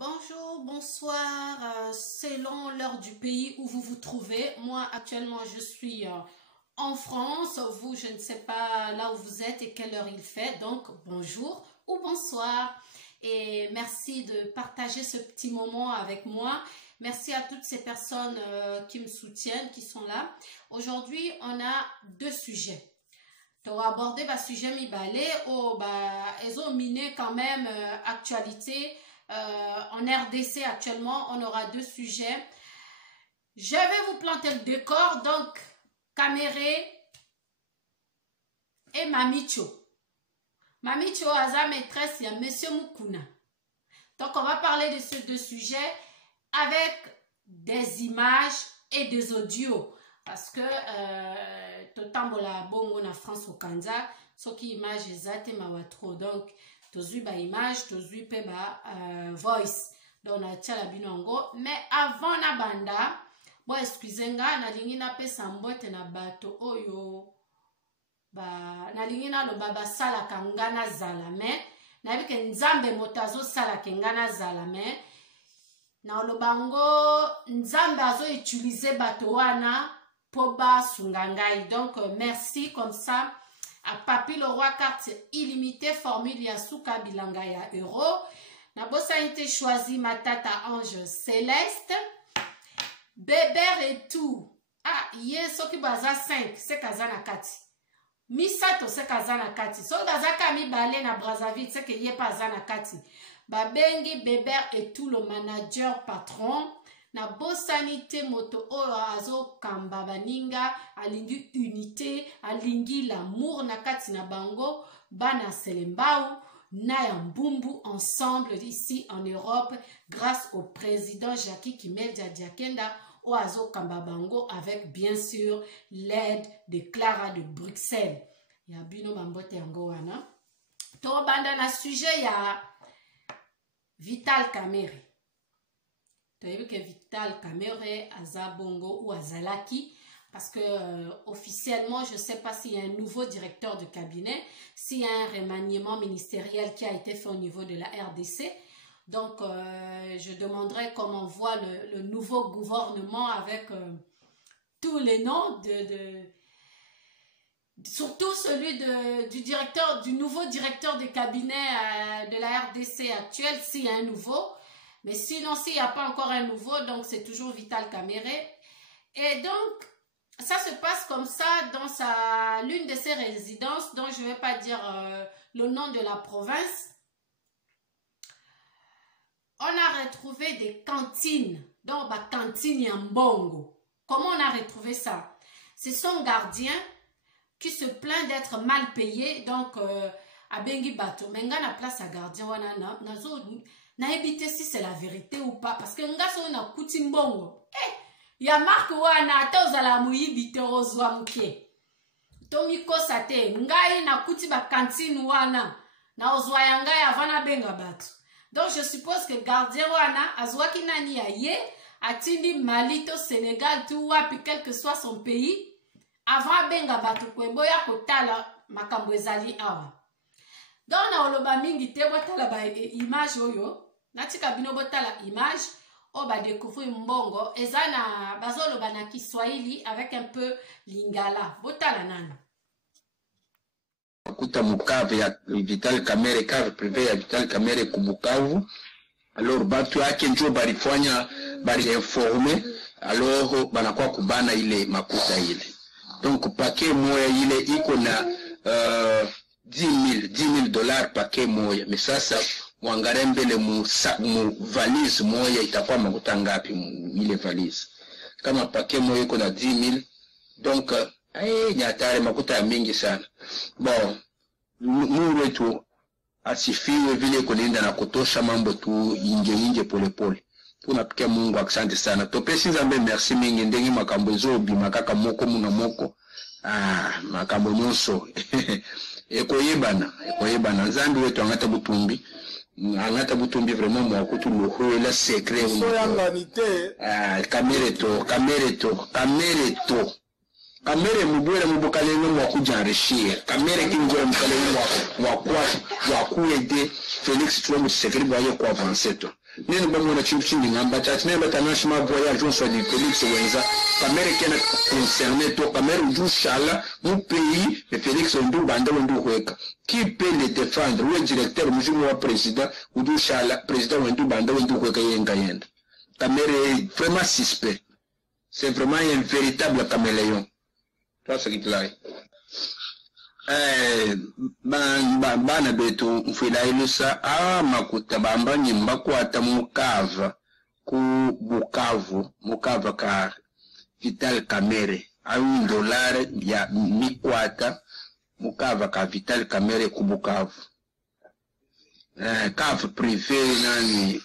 Bonjour, bonsoir, selon l'heure du pays où vous vous trouvez. Moi, actuellement, je suis en France. Vous, je ne sais pas là où vous êtes et quelle heure il fait. Donc, bonjour ou bonsoir. Et merci de partager ce petit moment avec moi. Merci à toutes ces personnes qui me soutiennent, qui sont là. Aujourd'hui, on a deux sujets. On va aborder le sujet mibalé. Ils ont miné quand même actualité. En RDC actuellement, on aura deux sujets. Je vais vous planter le décor. Donc, Caméré et Mamicho. Mamicho a sa maîtresse, il y a Monsieur Mukuna. Donc, on va parler de ces deux sujets avec des images et des audios. Parce que, totambola bongo na France au Kanza, ce qui image exacte ma trop. Donc, tozu ba image, tozu pe ba voice. Donc na tia la binongo. Mais avant na banda, bon excusez-nga, na lingi na pe sambote na bato oyo. Ba na lingi na lo baba sala kangana zalame. Na bike nzambe motazo sala kengana zalame. Na lo bango nzambe azo utiliser bato wana po ba sungangai. Donc merci comme ça. À Papi le roi carte illimitée formule Yasuka bilanga ya euro. Na bossa été choisi Matata Ange Céleste. Bébert et tout. Ah, yes, soki baza 5, c'est kazana kati. Misato c'est kazana kati. So baza kami balé na Brazzaville, c'est que yé pas zana kati. Babengi Bébert et tout le manager patron. Na bosanité moto oyo azo kamba baninga alingi unité alingi l'amour na kati na bango bana selembao na ya mbumbu ensemble ici en Europe grâce au président Jackie Kimedia Diakenda o azo kamba bango avec bien sûr l'aide de Clara de Bruxelles ya bino bambote yango wana to banda na sujet ya Vital Kamerhe. Tu as vu que Vital Kamerhe, Azabongo ou Azalaki, parce que officiellement, je ne sais pas s'il y a un nouveau directeur de cabinet, s'il y a un remaniement ministériel qui a été fait au niveau de la RDC. Donc, je demanderai comment on voit le nouveau gouvernement avec tous les noms surtout celui du nouveau directeur de cabinet de la RDC actuelle, s'il y a un nouveau. Mais sinon, s'il n'y a pas encore un nouveau, donc c'est toujours Vital Kamerhe. Et donc, ça se passe comme ça dans l'une de ses résidences, dont je ne vais pas dire le nom de la province. On a retrouvé des cantines, donc la cantine Yambongo. Comment on a retrouvé ça? C'est son gardien qui se plaint d'être mal payé, donc à Bengi Bato. Mais on a la place à gardien, na éviter si c'est la vérité ou pas parce que nga so na kuti mbongo ya marque wana ata ozala muyibi te ozwa muke to mikosa te ngai na kuti ba cantine wana na ozwa ya ngai avana benga bato. Donc je suppose que gardien wana azwaki nani ya ye atindi Mali to Sénégal tout wapi quel que soit son pays avant benga bato kweboya kotala makambo ezali awa. Donc na oloba mingi te botala ba image oyo natika bino botala image o ba découvrir mbongo ezana bazolo bana Kiswahili avec un peu lingala botala nana kuta Bukavu ya Vital Kamerhe cave privé ya Vital Kamerhe ku Bukavu. Alors batu yake njo barifanya bari informer alors banakuwa kubana ile makuta ile. Donc paquet moya ile iko na $10,000 paquet moya. Mais sasa muangalie mbele mu valise moya itakuwa makuta ngapi ile valise. Kama paquet moya iko na 10,000 donc ni hatari makuta ya mingi sana. Bon, Mungu wetu asifiwe vile kulinda na kutosha mambo tu inje pole. Tunapikia Mungu asante sana. Topesi nzambe merci mingi ndengi makambo ezobi makaka moko muna moko. Makambo nyonso. Ekoyebana nzambe wetu angata butumbi vraiment mo akutu loho la secret so yanganite Kamerhe mubwela mubukalenge mwa kujanrishia Kamerhe kinjo mukalenge mwa kuede Félix Tshisekedi baye ko avancer to nene bamona chimchini ngamba tati nene batanashima voyage on soit du Félix Wenza kamere kena concerné to kamere du chala mon pays le Félix Ondou banda Ondou Kweka qui peut le défendre le directeur mujumu wa président Ondou chala président Ondou banda Ondou Kweka yenga yenda kamere est vraiment suspect, c'est vraiment un véritable caméléon. Toi c'est qui te l'a bana betu mfila ilusa makuta bamba nyimba kwata mukava ku Bukava ka Vital Kamerhe $1 ya mikwata mukava ka Vital Kamerhe ku Bukavu cave privé nani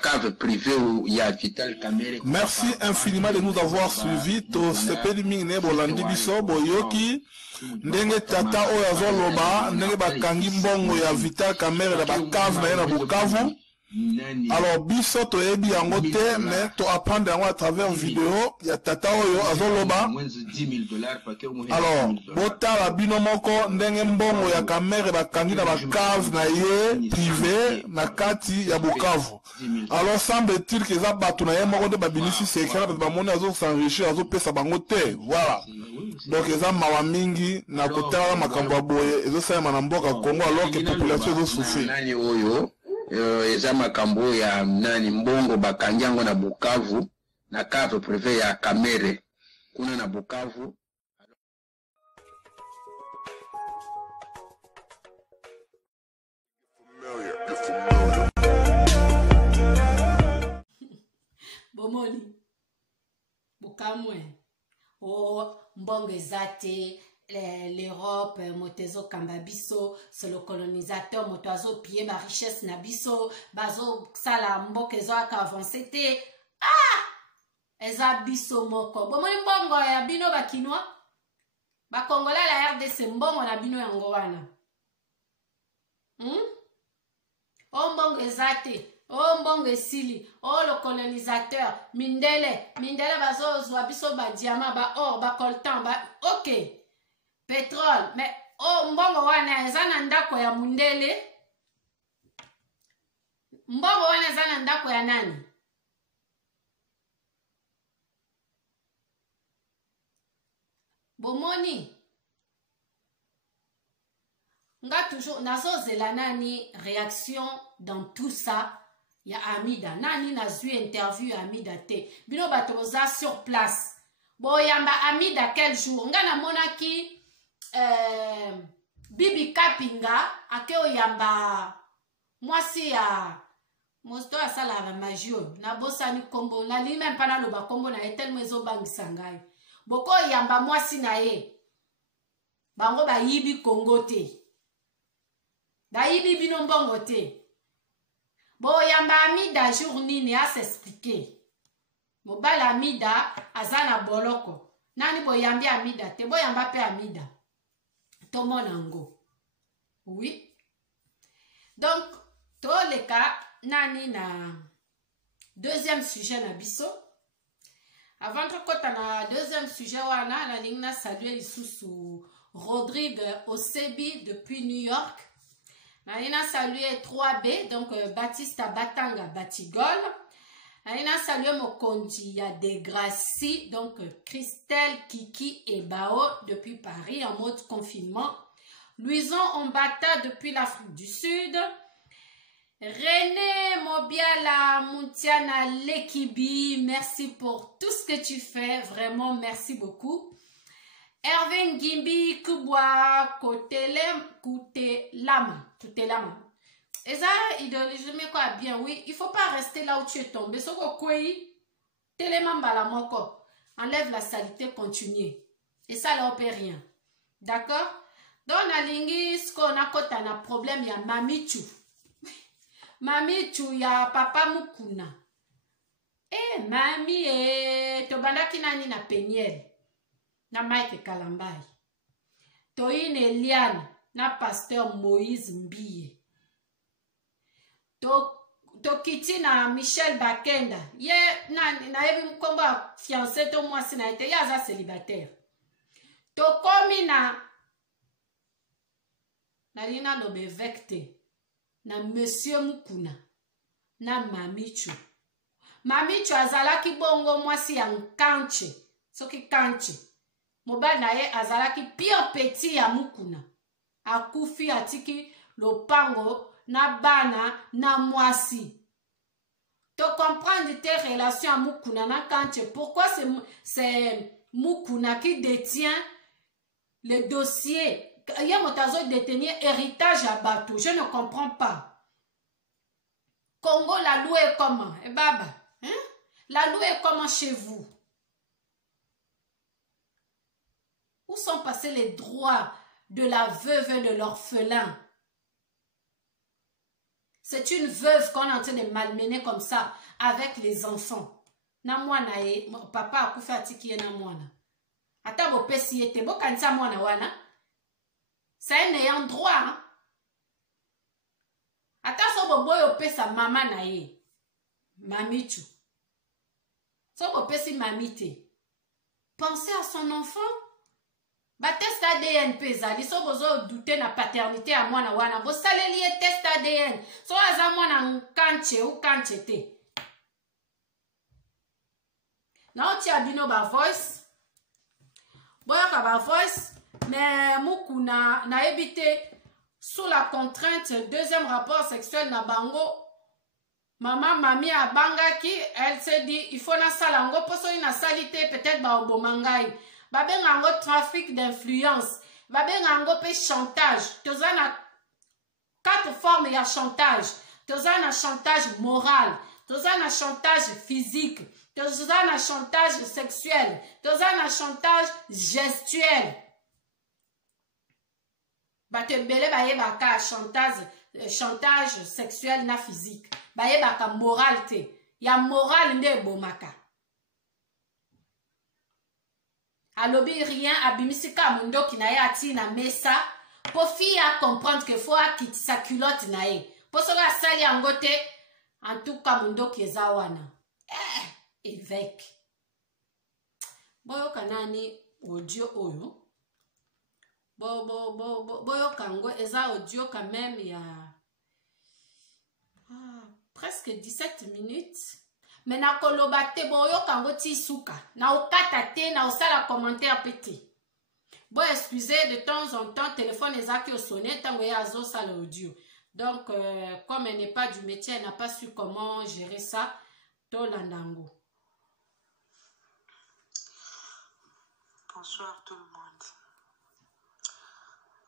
cave privé ya Vital Kamerhe. Merci infiniment de nous avoir suivis. To sepeli mine bolandi biso boyoki ndenge tata oyo azoloba ndenge bakangi mbongo ya Vital Kamerhe na bakave na ye na Bukavu. Alors biso toyebi yango te mais to apprendre yango à travers vidéo ya tata oyo azoloba. Alors botala bino moko ndenge mbongo ya Kamerhe bakangi na bakave na ye privé na kati ya Bukavu. Alors semble-t-il que ça bato na ye moko te babinisi secret parce que bamoni azo s'enrichir azo pesa bango te. Voilà. Donc eza mawa mingi na kotala makambo boye ezo salema na mboka Congo alors que population ezo souffrir. Nani oyo eza makambo ya nani mbongo bakangi yango na Bukavu na cave privé ya Kamerhe kuna na Bukavu. Bomoni Bukamwe o mbongo ezate l'Europe motezo kambabiso c'est le colonisateur motoazo piller ma richesse na biso bazo sala mboka ezo aka avancer te eza biso moko bomoni mbongo ya bino bakinwa bakongola la RDC mbongo na bino yango wana o mbongo ezate o mbongo esili o le colonisateur mindele bazozwa biso ba diamant ba or ba coltan ba ok pétrole mais o mbongo wana eza na ndako ya mundele mbongo wana eza na ndako ya nani bomoni nga toujours nazozela nani réaction dans tout ça ya Amida nani nazwi interview ya Amida te bino bato boza sur place boyamba Amida quel jour nga namonaki Bibi Kapinga ake oyamba mwasi ya mosto asala ba magio na bosani kombo na li même pas na loba kombo na etel mezo bangisa ngai boko yamba mwasi na ye bango bayibi Kongo te bayibi bino mbongo te boyamba Amida jour nini a s'expliquer mobala Amida azana boloko nani boyambi Amida te boyamba pe Amida tomonango oui donc to le cas nani na deuxième sujet na biso avant que kota na deuxième sujet wana na lingna saluer lisusu Rodrigue Osebi depuis New York na saluer 3B donc Baptiste Batanga Batigol na saluer Mokonji ya Degrassi donc Christelle Kiki et Bao depuis Paris en mode confinement Louison Ombata depuis l'Afrique du Sud René Mobiala Mountiana Lekibi merci pour tout ce que tu fais vraiment merci beaucoup Hervé Ngimbi Kubwa Kutelama Eza idéologie mais quoi bien oui il faut pas rester là où tu es tombé soko kwei telema mbala moko enlève la saleté continue et ça là on peut rien d'accord donc na lingi sko na kota na problème ya Mamichu Mamichu ya papa Mukuna mami tobandaki nani na Peniel na Mike Kalambai Toine Eliane na pasteur Moïse Mbiye Tokiti na Michel Bakenda ye na yebi mkomba fiancé to mwasi na ete yaza célibataire tokomi na lina lobe vecte na monsieur Mukuna na mamichu. Mamichu azalaki bongo mwasi ya nkanche. Soki kanche. Mobali na ye azalaki pire petit ya mukuna. Akufi atiki lopango na bana na mwasi. To comprendre tes relations à mukuna na kanche. Pourquoi c'est mukuna qui détient le dossier? Il y a motazo détenir héritage à bateau. Je ne comprends pas. Congo, la loi est comment? Eh baba, hein? La loi est comment chez vous? Où sont passés les droits de la veuve et de l'orphelin? C'est une veuve qu'on est en train de malmener comme ça avec les enfants. Na mwana e, papa akufi atiki na mwana. Ata bo pesi ete bo kanisa mwana wana. C'est un ayant droit. Hein? Ata so bo boyo pesa mama na ye. Mamichu. So bo pesi mamite. Pensez à son enfant. Ba test ADN pesa. So bozo douter na paternité à mwana wana. Bo saleli e test ADN. So aza mwana nkanche ou kanche te. Na oti abino ba voice. Boya ka ba voice. Mais mukuna na évité sous la contrainte deuxième rapport sexuel na bango maman mami a bangaki elle s'est dit il faut na salango poso ina salité peut-être ba obomangai ba bengango trafic d'influence ba bengango pe chantage tozana 4 formes ya chantage tozana chantage moral tozana chantage physique tozana chantage sexuel tozana chantage gestuel. Batebele baye baka chantage sexuel na physique. Baye baka moral te. Ya moral nde bomaka. Alobi rien abimisika mundo kinaye ati na mesa. Po fi a comprendre que faut akiti sa culotte na ye. Po soga sali angote. En tout cas mundo kieza wana. Évêque. Boyo kanani audio oyo. Boyo kango eza audio quand même il y a presque 17 minutes. Mais na koloba te boyo kango ti suka. Na okata te na osala commentaire pété. Bon excusez de temps en temps téléphone ezaki au sonné tango ya azo sala audio. Donc comme elle n'est pas du métier, elle n'a pas su comment gérer ça. To landango. Bonsoir tout le monde.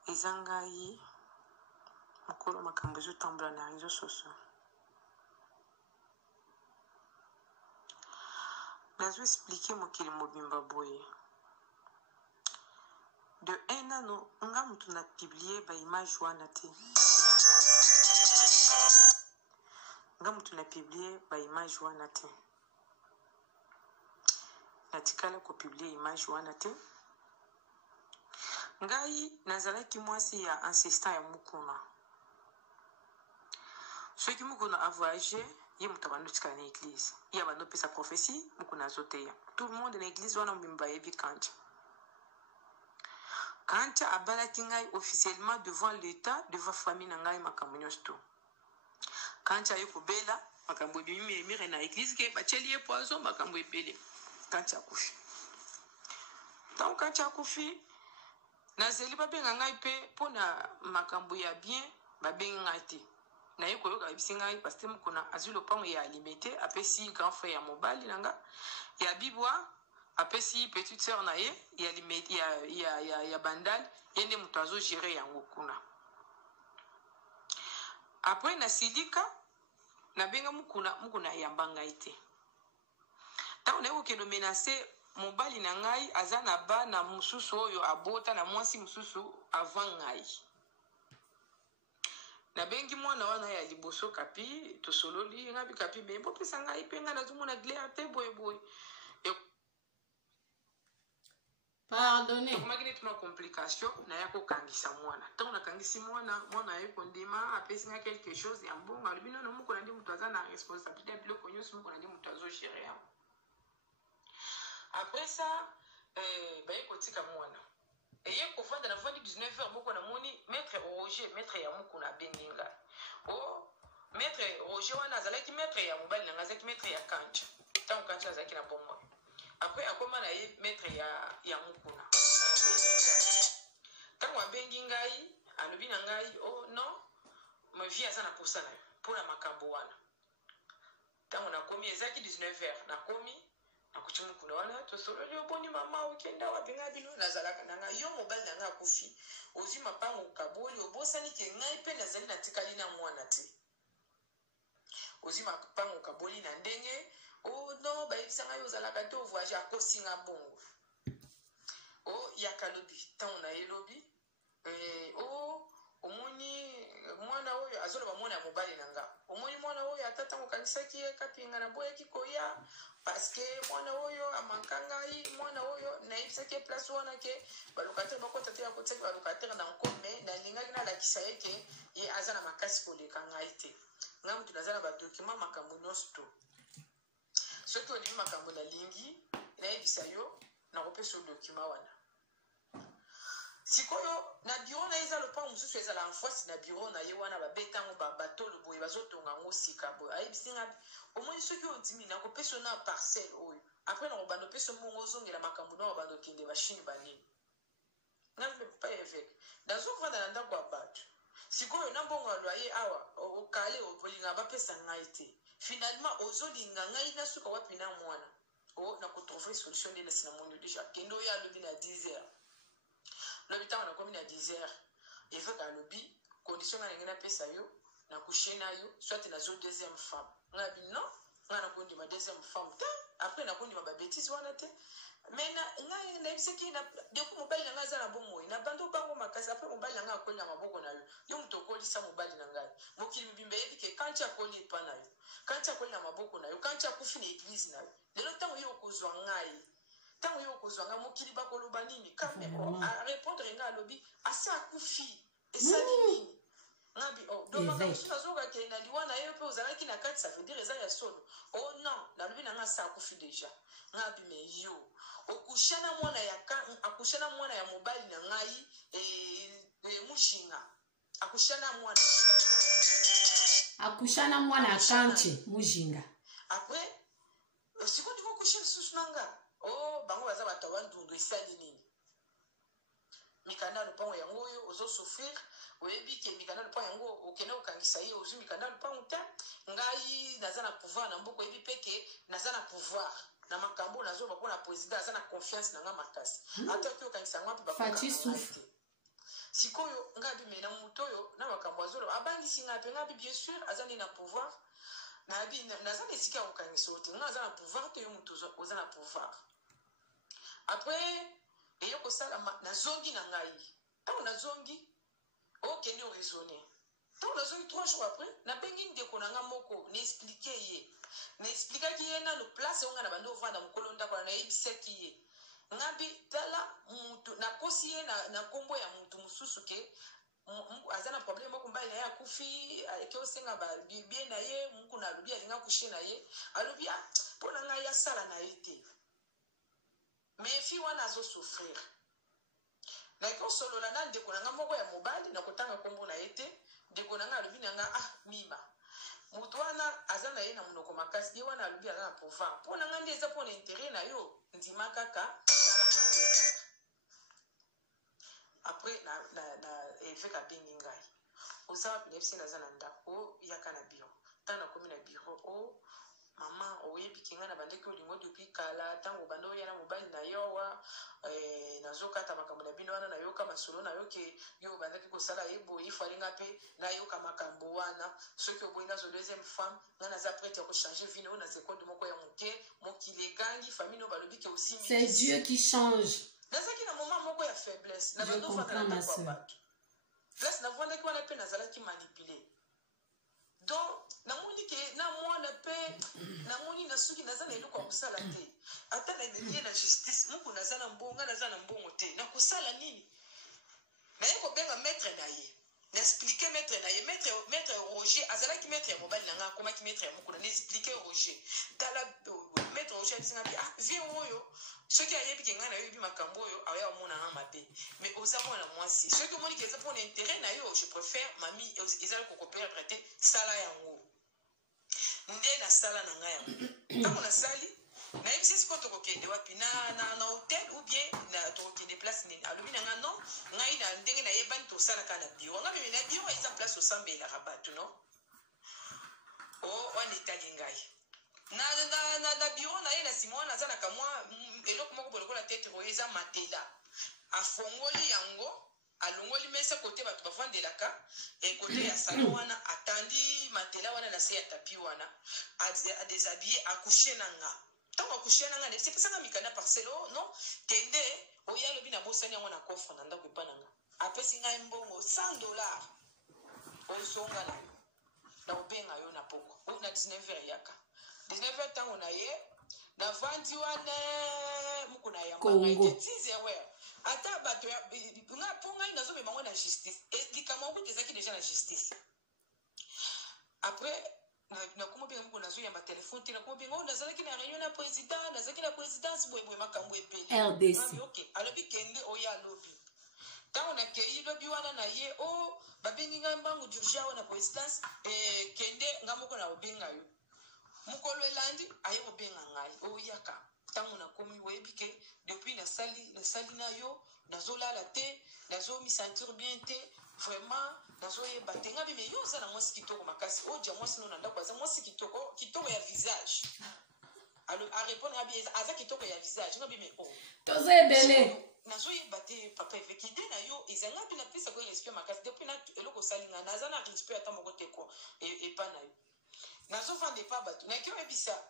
Ezangai mukolo makambo ezotambula na réseaux sociaux. Nazo expliquer mokili mobimba boye. De un an nga mutu na publier ba image wana te. Nga mutu na publier ba image wana te. Natikala ko publier image wana te. Ngai nazalaki mwasi ya ancestant ya mukuna. Soki mukuna a voyagé, ye mutabando tika na église. Ye abando pesa prophétie, mukuna zoteya. Tout le monde na église wana mbimba yebi kancha. Kancha abalaki ngai officiellement devant l'état, devant famille na ngai makambo nyonso. Kancha ye kobela makambo bimi mire na église ke bacheli ye poison makambo ebele. Kancha akufi. Donc kancha akufi nazeli babenga ngai pe pona makambo ya bien babenga ngai te na ye koyoka bisi ngai parce que mukuna azilo pango ya limité apesi grand frère ya mobali nanga ya bibwa apesi petite sœur na ye ya limité ya bandal yende mutu azo gérer yango kuna. Après na silika na benga mukuna yamba ngai te tango na ye kokendo menacer mobali na ngai aza na ba na mususu oyo abota na mwasi mususu avant ngai. Na bengi mwana wana ya liboso kapi to sololi ngabi kapi bembo pesa ngai penga na zumuna glare te boy. Pardonnez. Comme magnet ma complication na yako kangisa mwana. Tango na kangisi mwana ye kondima apesi nga quelque chose ya mbonga albino no muko na ndi mutu aza na responsabilité ya biloko nyonso muko na ndi mutu azo gérer. Après ça, baye kotika mwana. Eye kofanda na vandi 19h moko na moni maître Roger, maître ya moko na benginga. Oh, maître Roger wana azalaki maître ya mobali nanga azalaki maître ya kancha ntango kancha azalaki na bomoi après akoma na ye maître ya mukuna ntango abengi ngai alobi na ngai oh non ma vie aza na posa na yo mpona makambo wana ntango nakomi ezalaki 19h nakomi nakuti mukuna wana tosololi oboni mama okenda wapenga bino nazalaka nanga yo mobali nanga akufi ozwi mapango okaboli obosani ke ngai mpe nazali natikali na mwana te ozwi mapango okaboli na ndenge oh non bayebisa ngai ozalaka te ovoyage akosinga bongo o yaka lobi ntango na ye lobi o omoni mwana oyo azoloba mwana ya mobali na nga omoni mwana oyo ata ntango okanisaki ye kapinga na boyaki koya parceke mwana oyo amanka ngai mwana oyo nayebisaki ye place wana ke balokatere bakota te bakotisaki balokatere na nkome nalingaki nalakisa ye ke ye aza na makasi koleka ngai te ngai mutu naza na badokima makambo nyonso to soki olingi makambo nalingi nayebisa yo nakopesa dokima wana sikoyo na biro na eza lopango mosusu ezala mfwasi na biro na ye wana babetango batolo boye bazotonga yango sika boye ayebisi nga omoni soki ondimi nakopesa na parcelle oyo apres nakobanda opesa mbongo ozongela makambo na babanda okende bashini banini nga mpe papa évêque nazovanda na ndako ya bato sikoyo na mbongo ya loyer awa okale olinga bapesa ngai te finalement ozolinga ngai nasuka wapi na mwana o nakotrouve solution ndenge nasi na mondo deja kende oyo alobi na 10h lobi ntango nakomi na 10h évêque alobi condition nga ndenge napesa yo nakushe na yo soit nazo deuxième femme nga bi non nga nakondima deuxième femme te après nakondima babétise wana te mais ngai nayebisaki depuis mobali na ngai aza na bomoi na bando bango makasi après mobali na ngai akoli na maboko na yo yo moto okolisa mobali na ngai mokili mobimba yebi ke kanti akoli epa na yo kanti akoli na maboko na yo kanti akufi na église na yo lelo ntango yo okozwa ngai ntango yo okozwa ngai mokili bakoloba nini kame arépondre ngai alobi asa akufi esali nini ngabi domakamisusu nazokake na liwa na ye mpe ozalaki na kati ça veut dire eza ya solo oh non nalobi na ngai asa akufi déjà ngabi me yo okusha na mwana ya mobali na ngai mushinga akusha na mwana ya kanche mujinga après sikoyo ndiko okusha lisusu na nga oh bango baza bato bandundu esali nini mikanda lopango yango oyo ozosouffrir oyebi ke mikanda lopango yango okende okangisa ye ozwi mikanda lopango te ngai naza na pouvoir na mboka oyebi peke naza na pouvoir na makambo nazoba mpona président aza na confiance na nga makasi ata oki okangisa ngo mpe bakokangate sikoyo ngai bime na moto oyo na makambo azoloba abangisi ngai mpe ngai bien sûr aza nde na pouvoir naza na esika ya kokangisa yo te ngai aza na pouvoir te yo moto oza na pouvoir après eyo kosala nazongi na ngai ntango nazongi okende oraisonne ntango nazongi 3 jours après nabengi ndeko na nga moko naexplike ye naexplikaki ye nano place onga na bando ovanda mokolo ndako nayebisaki ye ngabi tala mutu nakosi ye na nkombo ya mutu mosusu ke aza na problème moko mbali na ye akufi aleki osenga babie na ye muku na alobi alinga kushe na ye alobi mpo na ngai asala na ye te mais fi wana azosouffrir nayeki osolola na ndeko na nga moko ya mobali nakotanga nkombo na ye te ndeko na nga alobi na nga mima moto wana aza na ye na monoko makasi ye wana alobi aza na pouvoir mpo na nga nde eza mpona intere na yo ndima kaka après na évêque abengi ngai oza wapi nayebisi naza na ndako yaka na biro ntango nakomi na biro mama oyebi ke ngai na bandeki olingo depuis kala ntango banda oya na mobali na yo wa nazokata makambo na bino wana nayoka masolo nayoke yo bandaki kosala ye boye ifalinga mpe nayoka makambo wana soki oboyi nazo deuxième femme ngai naza prête ya kochange vie na oyo na sekonde moko ya moke mokili egangi famille oyo balobi ke aussi c'est Dieu qui change nazalaki na moment moko ya faiblesse na bando ofanda na ndako ya bato place navandaki wana mpe nazalaki manipule donc namoni ke na mwana mpe namoni na soki naza na eloko ya kosala te ata naye na justice moko naza na mbongo nga naza na mbongo te nakosala nini naye kobenga maître na ye naexplike maître na ye maître Roger azalaki maître ya mobali na nga akomaki maître ya mokolo naexplike Roger tala maître Roger abisinga mpe vie oyo soki ayebi ke ngai nayebi makambo oyo aya omona nga mabe mais oza mwana mwasi soki omoni ke eza mpona intérêt na yo je préfère mami ezali kokopere te sala yango na sala na ngai ntango nasali nayebi se sikoyo tokokende wapi na hotel ou bien tokokende place nini alobi na nga non ngai na ndenge nayebani tosalaka na biro nga meme na biro eza place osambelaka bato no wana etali ngai na biro na ye na nsima wana aza na kamwa eloko moko bolokola tete oyo eza matela afongoli yango alongoli mesa kote bato bavandelaka kote ya salon wana atandi matela wana na se ya tapi wana adeshabille akushe na nga ntango akushe na nga nepesanga mikanda parcele non kende oyo alobi na bosani yango na kofre na ndako epa na nga apesi ngai mbongo $100 ozonga na yo na obenga yo na poko oyo na 19h yaka 19h ntango na ye navandi wana mokuna yamba ngai 10h ata bato nga mpo ngai nazomema ngo na justice likambo okuti ezalaki deja na justice après nakoma benga moko nazoyamba telefone te nakoma benga oyo nazalaki na réunion na président nazalaki na présidence boyeboye makambo ebele ok alobi kende oyo alobi ntango nakei lobi wana na ye o babengi ngai mbangu d'urgence na présidence kende nga moko na obenga yo mokolo elandi aye kobenga ngai oyaka ntango nakomi oyebi ke depuis nasali na yo nazolala te nazomisentir bien te vraiment nazoyeba te nga bime yo oza na mwasi kitoko makasi odia mwasi no na ndako aza mwasi kitoko ya visage arépondre abi aza kitoko ya visage nga bime toza ebele nazoyeba te papa eveki ide na yo ezanga mpe napesa koye respect makasi depuis na eloko osalinga naza na respect ata moko te ko epa na yo nazovanda epa bato naki oyebisa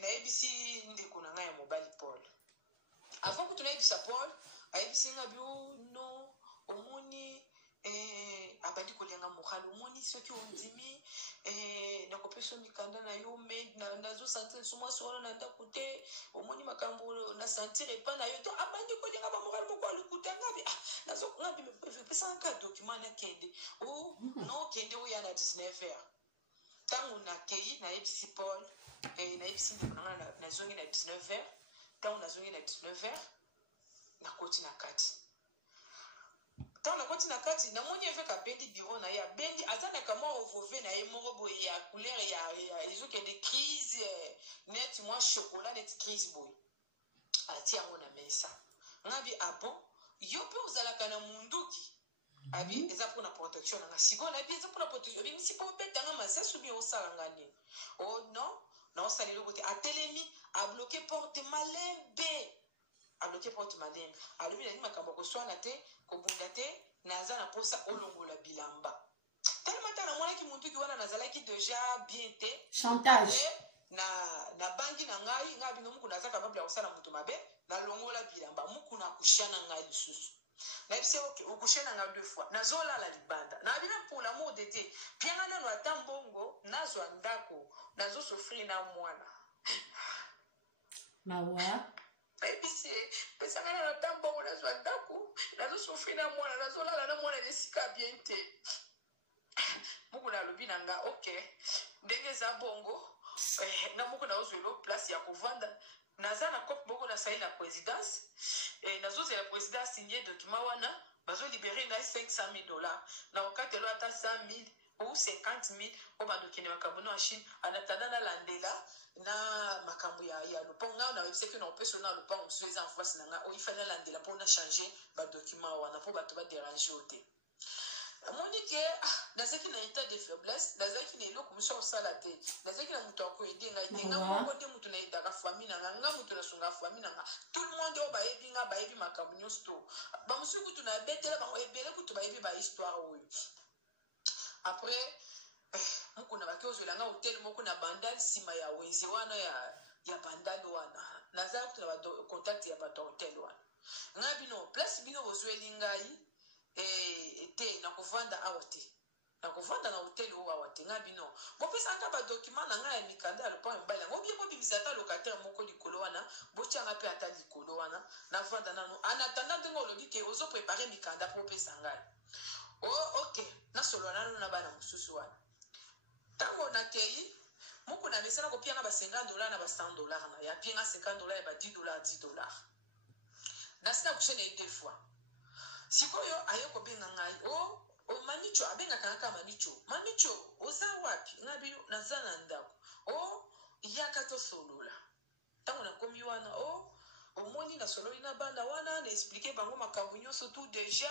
nayebisi ndeko na ngai ya mobali Paul avant kutu nayebisa Paul ayebisi nga bio no omoni abandi kolenga mokali omoni soki ondimi nakopesa mikanda na yo me nazosentir so mwasi wana na ndako te omoni makambo nasentir epa na yo to abandi kolenga bamokali moko alukuta ngabi ngabi pesa nka document nakende no kende oya na 19h ntango nakei nayebisi Paul nayebisi ndeko na nga nazongi na 19h ntango nazongi na 19h nakoti na kati ntango nakoti na kati namoni eveka bendi biro na ye abendi aza na kamwa ovove na ye moko boye ya couleur ya ezokende crise net mwa chocolat net crise boye atia yango na mesa ngabi bon yo mpe ozalaka na munduki abi eza mpona protection nanga sikoyo nabi eza mpona protection abi misi mpo obetanga masasi obi osalanga nini non naosala eloko te atelemi abloke porte malembe alobi nani makambo koswana te kobunda te naza na mposa olongola bilamba telema ta namonaki munduki wana nazalaki deja bien te chantage na bangi na ngai bino muku naza capable ya kosala moto mabe nalongola bilamba muku na kusha na ngai lisusu nayebisi oke okushe na ngai 2 fois nazolala libanda nabina pour l'amour de Dieu pianga nano ata mbongo nazwa ndako nazosofrir na mwana mawa ebisi pesa ngai nano ata mbongo nazwa ndako nazosofrir na mwana nazolala na mwana esika bien te muku nalobi na nga ok ndenge eza bongo nga moko naozwela place ya kovanda naza na kope moko nasali na présidence nazozela président signé document wana bazolibere ngai $500,000 na okatelo ata 100,000 ou 50,000 o bandokende makambo no ya chine anatanda nalandela na makambo ya lopango ngai nayebisaki na opesa na lopango mosusu eza en face na ngai oyifa nalandela mpo na change badocument wana mpo bato baderange o te namoni ke nazalaki na état de faiblesse nazalaki na eloko mosu osala te nazalaki na moto akoyede ngai te nga moko nde moto nayedaka famille na nga nga moto nasungaka famille na nga tout le monde oyo bayebi nga bayebi makambo nyonso to bamosusu kutu nabetela bango ebele kutu bayebi bahistoire oyo après moko na baki ozwela nga hotel moko na bandal nsima ya wenze wana ya bandal wana nazala kutu na bacontact ya bato hotel wana nga bino place bino bozweli ngai te nakovanda awa te nakovanda na hotel oyo awa te nga bino bopesanga badocument na ngai ya mikanda ya lopango mobali yango obie bobimisa ata locataire moko likolo wana botianga mpe ata likolo wana navanda nano anatanda ndenge olobi ke ozoprepare mikanda mpo opesa ngai ok nasolola nano na bana mosusu wana ntango nakei moko na mesana kopianga ba $50 na ba $100 na ya pianga $50 ya ba $10 nasina kushene 2 fois sikoyo aye kobenga ngai o mamicho abenga kanaka mamicho oza wapi ngabi naza na ndako o yaka to solola tango na komi wana o omoni na solo ina banda wana na expliquer bango makambo nyonso tout déjà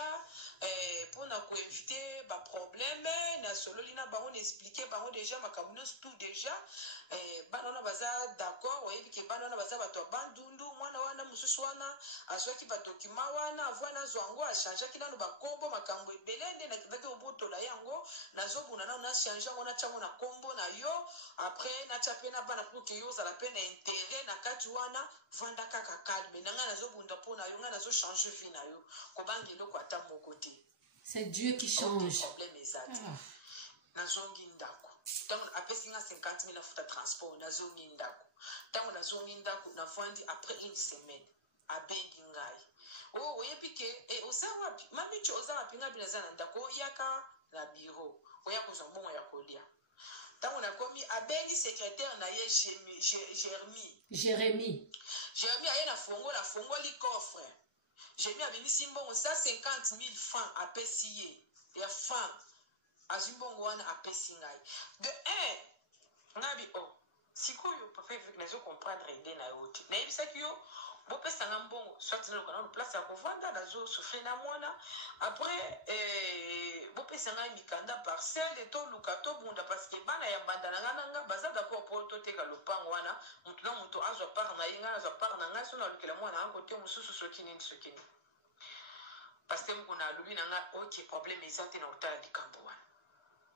pona ko éviter ba problème na solo ina bango na expliquer bango déjà makambo nyonso tout déjà bana wana baza d'accord oyebi ke bana wana baza bato bandundu mwana wana mususu wana azwaki ba document wana avana zwango a changeaki nano bakombo makambo ebelende na kidaki obotola yango nazobuna nano na change yango na chango na kombo na yo après na chape na bana pour que yo za la peine intérêt na kati wana vanda kaka calme nanga nazobunda pona yo nga nazo changer vie na yo kobangi loko ata moko te. C'est Dieu qui change. Problème ezati nazongi ndako tango apesi nga 50 000 afuta transport nazongi ndako tango nazongi ndako navandi après une semaine abengi ngai oyebi ke oza wapi mamicho oza wapi nga binaza na ndako oyaka na bureau oya kozwa mbongo ya kolia tango nakomi abengi secrétaire na ye Jérémy aye na fongoli coffre Jérémy abimisi mbongo 150 000 francs apesi ye ya franc azwi mbongo wana apesi ngai de ngabi sikoyo papa evi nazo comprendre ide na yo te nayebisaki yo bopesanga mbongo soit naloka na place ya kovanda nazo souffrir na mwana après bopesanga mikanda parcelle toluka tobunda parce que bana ya banda na nga baza d'accord po toteka lopango wana mutu na mutu azwa part na ye nga azwa part na nga so nalukela mwana yango te mosusu soki nini parce que mokona alobi na nga ok problème eza te na kotala likambo wana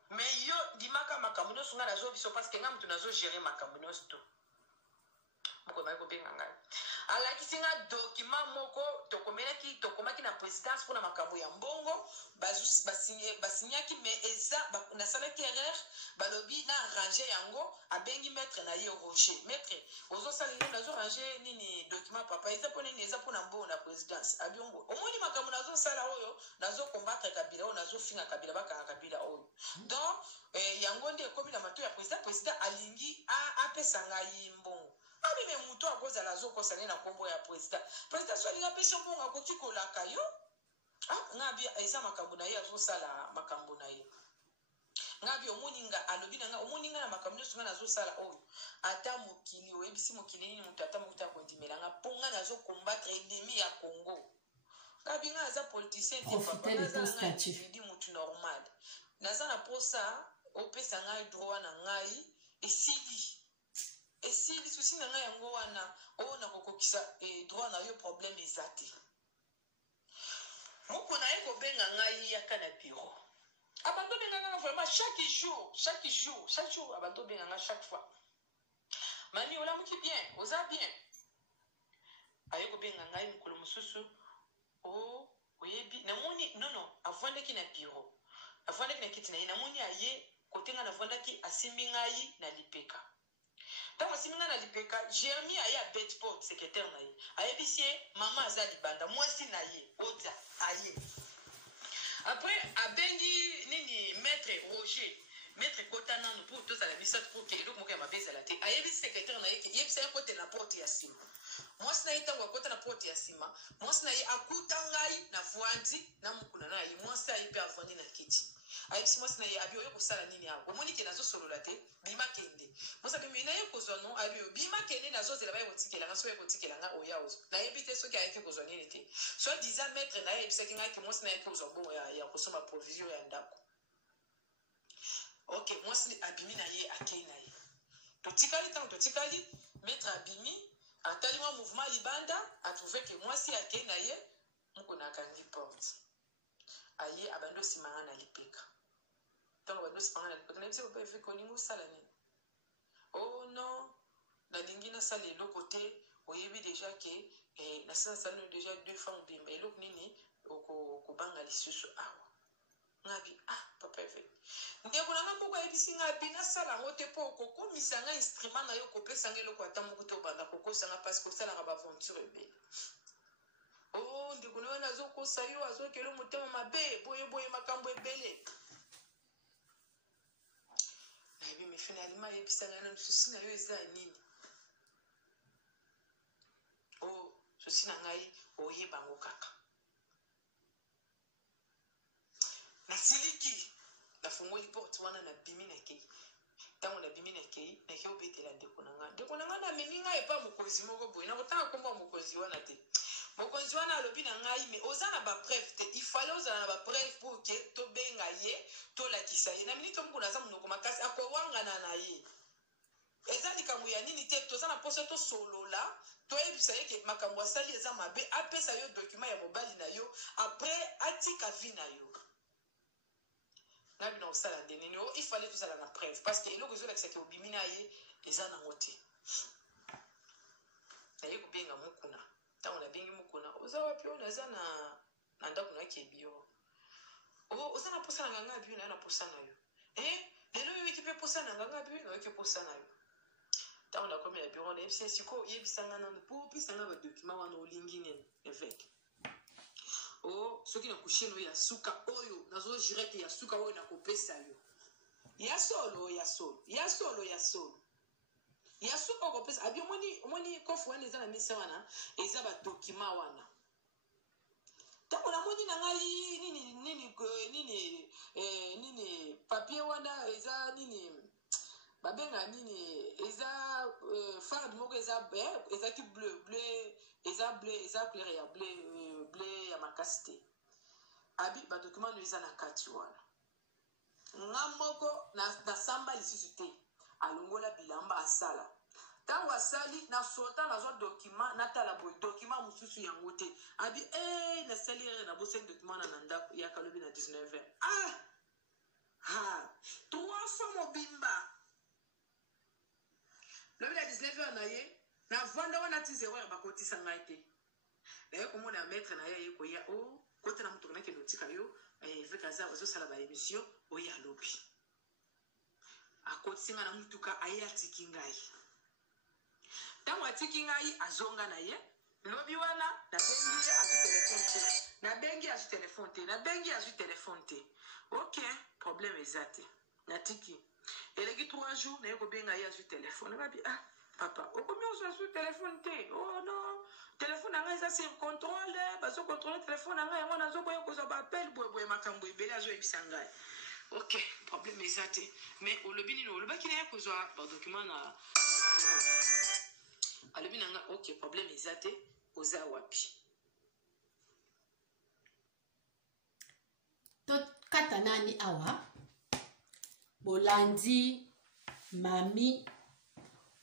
mais yo ndimaka makambo nyonso nga nazo biso parce que nga mutu nazo gérer makambo nyonso to moko mai kobenga ngai alakisi nga document moko tokomaki na présidence mpona makambo ya mbongo basinyaki mais eza nasalaki erreur balobi na arrange yango abengi maître na ye Roger maître ozosala yo nazo range nini document papa eza mpo nini eza mpona mbongo na présidence abiongo omoni makambo nazosala oyo nazo combattre kabila oyo nazofinga kabila bakanga kabila oyo donc yango nde ekomi na mato ya président alingi apesa ngai mbongo abime mutu akozala azokosane na kombo ya président so alingi apesa mbongo akoki kolaka yo ngabi eza makambo na ye azosala makambo na ye ngabi omoninga alobi na nga omoninga na makambo nyonso nga nazosala oyo ata mokili oyebisi mokili nini mutu ata mokuta akondimela nga mpo nga nazokombattre ennemi ya Congo ngabi nga aza politicien te papa naza nga individu mutu normal naza na posa opesa ngai droit na ngai esili susi na ngai yango wana oyo nakokokisa droit na yo problème eza te moko na ye kobenga ngai yaka na bureau abando benga nga vraiment chaque jour abando benga nga chaque fois mami olamuki bien oza bien aye kobenga ngai mokolo mosusu oyebi namoni non avandaki na bureau avandaki na kiti na ye namoni aye kote nga navandaki asimbi ngai na lipeka ntango asimbi ngai na lipeka Jérémy aye a bedport secrétaire na ye ayebisi ye mama aza libanda mwasi na ye ota aye après abengi nini maître Roger maître kota nano pour tozala misato pour ke eloko moko ya mabe ezala te ayebisi secrétaire na ye ke yebisa ye kote na porte ya nsima mwasi na ye ntango akota na porte ya nsima mwasi na ye akuta ngai na vwandi na mokuna na ye mwasi aye mpe avandi na kiti ayebisi mwasi na ye abi oyo kosala nini awa omoni ke nazosolola te bima kende mwasi abi na ye kozwa no abi oyo bima kende nazozela baye kotikelanga so ye kotikelanga oya ozo nayebi te soki ayeke kozwa nini te so diza maître na ye ayebisaki ngai ke mwasi na ye mpe kozwa bongo ya kosomba provision ya ndako ok mwasi abimi na ye akei na ye totikali ntango totikali maître abimi atali mwa mouvement libanda atrouve ke mwasi akei na ye mokona akangi porte aye abandi osimanga na lipeka ntango abandi osimanga na lipeka nayebisi papa efe kolingi osala nini oh non nalingi nasala eloko te oyebi deja ke nasala deja 2 fois mobimba eloko nini okobanga lisusu awa ngabi papa efe ndeko na nga moko ayebisi nga abi nasala yango te mpo okokomisa nga instrument na yo kopesa nga eloko ata moko te obanda kokosanga mpasi kosalaka baaventure ebele ndeko na yo nazokosa yo azokela motema mabe boye makambo ebele nayebi me finalement ayebisa ngai nano susi na yo eza nini susi na ngai oyebango kaka na siliki na fungoli porte wana na bimi na kei tango na bimi na kei obetela ndeko na nga na memi ngai epa mokonzi moko boye na kotanga komba mokonzi wana te mokonzi wana alobi na ngai me oza na bapreuve te ifale ozala na bapreuve pour ke tobenga ye tolakisa ye na miniti omokuna aza monoko makasi akowangana na ye eza likambo ya nini te toza na mposa tosolola toyebisa ye ke makambo asali eza mabe apesa yo document ya mobali na yo apres atika vi na yo nabi na osala nde nini o ifale tozala na preuve parce que eloko ezolakisa ke obimi na ye eza nango te naye kobenga mokuna ntango nabengi mokuna oza wapi oyo naza na ndako nayaki ebio oza na posa na nganga bio nayo na posa na yo lelo yoyeki mpe posa na nganga bio nayoki posa na yo ntango nakomi na biro nayebisa siko oyebisanga nano mpo opisanga badokima wana olingi nini eveke soki na kusheno ya suka oyo nazojire ke ya suka oyo nakopesa yo ya solo ya suka okopesa abi omoni kofu wana eza na mesa wana eza badokima wana ntango namoni na ngai nini papier wana eza nini babenga nini eza farde moko ezaki bleu eza couleur ya bleu ya makasi te abi badocument eza na kati wana nga moko nasamba lisusu te alongola bilamba asala ntango asali nasota nazwa document natala boye document mosusu yango te abi nasali ere nabosaki document na ndako ya kalobi na 19h 3 fois mobimba lobi na 19h na ye navanda wana ti 0h bakotisa ngai te naye komona maître na ye aye koya kota na moto nakende otika yo eveke aza ozosala baémission oyo alobi akotisi ngai na motuka aye atiki ngai ntango atiki ngai azonga na ye lobi wana nabengi azwi telefone te ok problème eza te natiki eleki 3 jours naye kobenga ye azwi telefone babi papa okomi ozwi telefone te non telefone na ngai eza sur contrôle bazocontrôle telefone na ngai yango nazoboya kozwa baapele boyeboye makambo ebele azoyebisa ngai ok problème eza te mais olobi nini olobaki na ye kozwa badocument na alobi na ngai ok problème eza te oza wapi tokata nani awa bolandi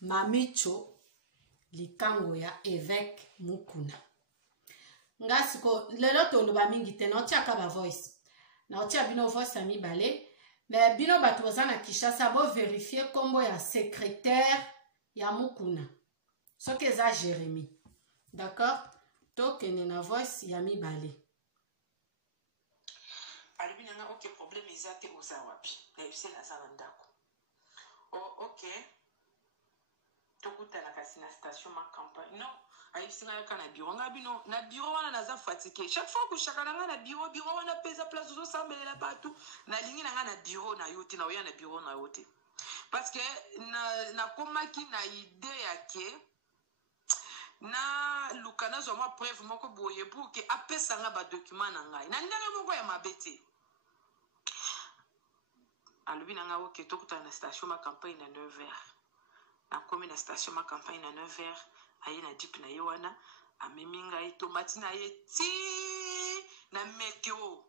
mamicho likango ya évêque mukuna nga siko lelo toloba mingi te naotiaka bavoice naotia bino voice ya mibale me bino bato baza na Kinshasa boverifie nkombo ya secrétaire ya mukuna soki eza Jérémie d'accord tokende na voice ya mibale alobi na nga ok problème eza te oza wapi nayebise naza na ndako ok tokutana kasi na station ma campagne non ayebisi nga yoka na biro nga bino na biro wana naza fatigué chaque fois koshaka na nga na biro wana peza place ozosambelela bato nalingi na nga na biro na yo te na oya na biro na yo te parce que nakomaki na idée ya ke na luka nazwa mwa preuve moko boye pour ke apesa nga badocument na ngai na ndenge moko ya mabe te alobi na nga oke tokutana na station ma campagne na 9h nakomi na station ma campagne na 9h aye na jipe na ye wana amemi ngai tomati na ye ti na meteo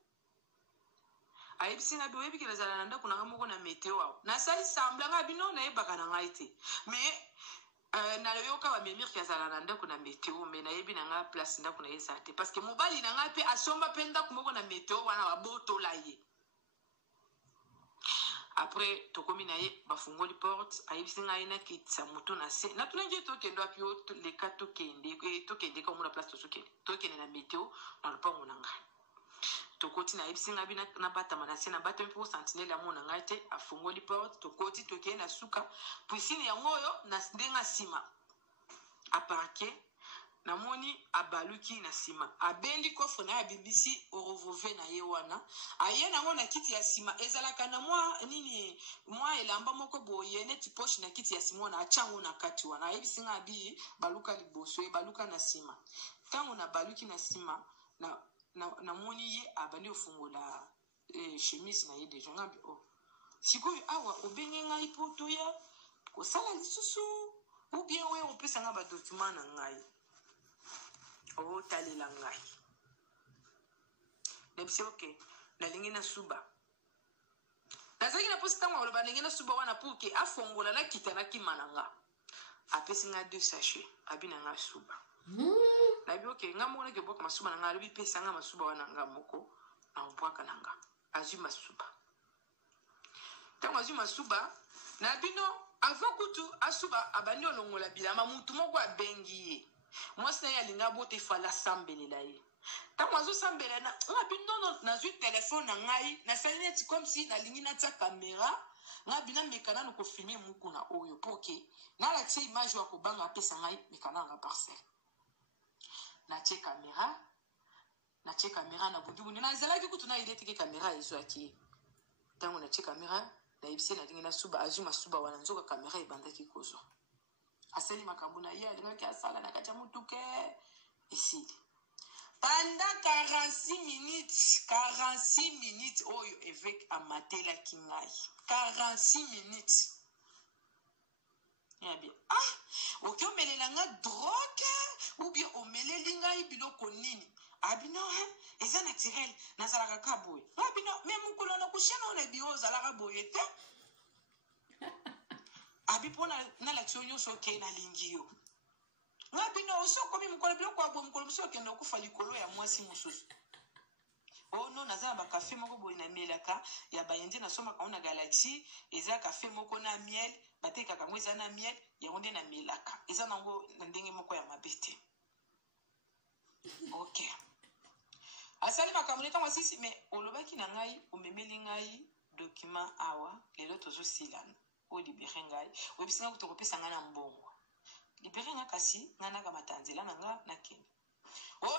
ayebisi nga bi oyebiki nazala na ndako na nga moko na meteo awo nasali sambla nga bino nayebaka na ngai te mais nayoka bamemirki azala na ndako na meteo me nayebi na nga place ndako na ye eza te parce que mobali na ngai mpe asomba mpe ndako moko na meteo wana babotola ye après tokomi na ye bafungoli porte ayebisi ngai nakitisa moto na se natunaki tokende wapi leka tokende komona place tokende na meteo na lopango na ngai tokoti nayebisi ngai na batama na se na batami mpo sentinele amona ngai te afungoli porte tokoti tokende na suka pisine yango oyo na ndenge nsima aparke namoni abaluki na nsima abendi kofre na ye abibisi orevove na ye wana aye nango na kiti ya nsima ezalaka na mwa elamba moko boye neti poche na kiti ya nsima wana atyango na kati wana ayebisi nga abi baluka liboso ye baluka na nsima ntango na baluki na nsima namoni ye abandi ofungola chemise na ye déjà ngambi oh sikoyo awa obengi ngai po toya kosala lisusu ou bien we opesanga badocument na ngai otalela ngai nabisi ok nalingi na suba nazalaki na posi ntango aloba ndenge na suba wana pour ke afongola nakita nakima na nga apesi nga 2 sachet abi na nga suba nabi ok nga moko nake bwaka masuba na nga alobi pesa nga masuba wana nga moko na obwaka na nga azwi masuba ntango azwi masuba na bino avant kutu asuba abandi olongola bilamba mutu moko abengi ye mwasi na ye alinga bote fala asambela ye ntango azosambela nga bino nono nazwi telefone na ngai nasali neti comme si nalingi natia kamera nga bina meka nano kofilme mukuna oyo poke nalakisa image wa kobanga apesa ngai meka nanga parcelle natie kamera na bundibundi nazalaki kutu na ile teke kamera ezwaki ntango natie kamera nayebisi nalingi nasuba azwi masuba wana nzoka kamera ebandaki kozwa asali makambo na ye alingaki asala na kati ya mutuke esili pendant 46 minutes oyo évêque amatelaki ngai 46 minutes yabi oki omelela nga drogue ou bien omeleli ngai biloko nini abino eza naturel nazalaka ka boye abino me mokolo na kushana ona biro ozalaka boye te abi mpona nalakisi yo nyonso okei nalingi yo nga bino osokomi mokolo biloko abo mokolo mosusu okende okufa likolo ya mwasi mosusu ono naza na bakafe moko boye namelaka ya bayendi nasomaka ngo na galaxie eza kafe moko na miel batekaka ngo eza na miel yango nde namelaka eza nango na ndenge moko ya mabe te ok asali makambo ntango asisi me olobaki na ngai omemeli ngai document awa lelo tozosilana olibere ngai oyebisi ngai kutokopesa ngai na mbongo libere nga kasi ngai nakamata nzela na nga nakende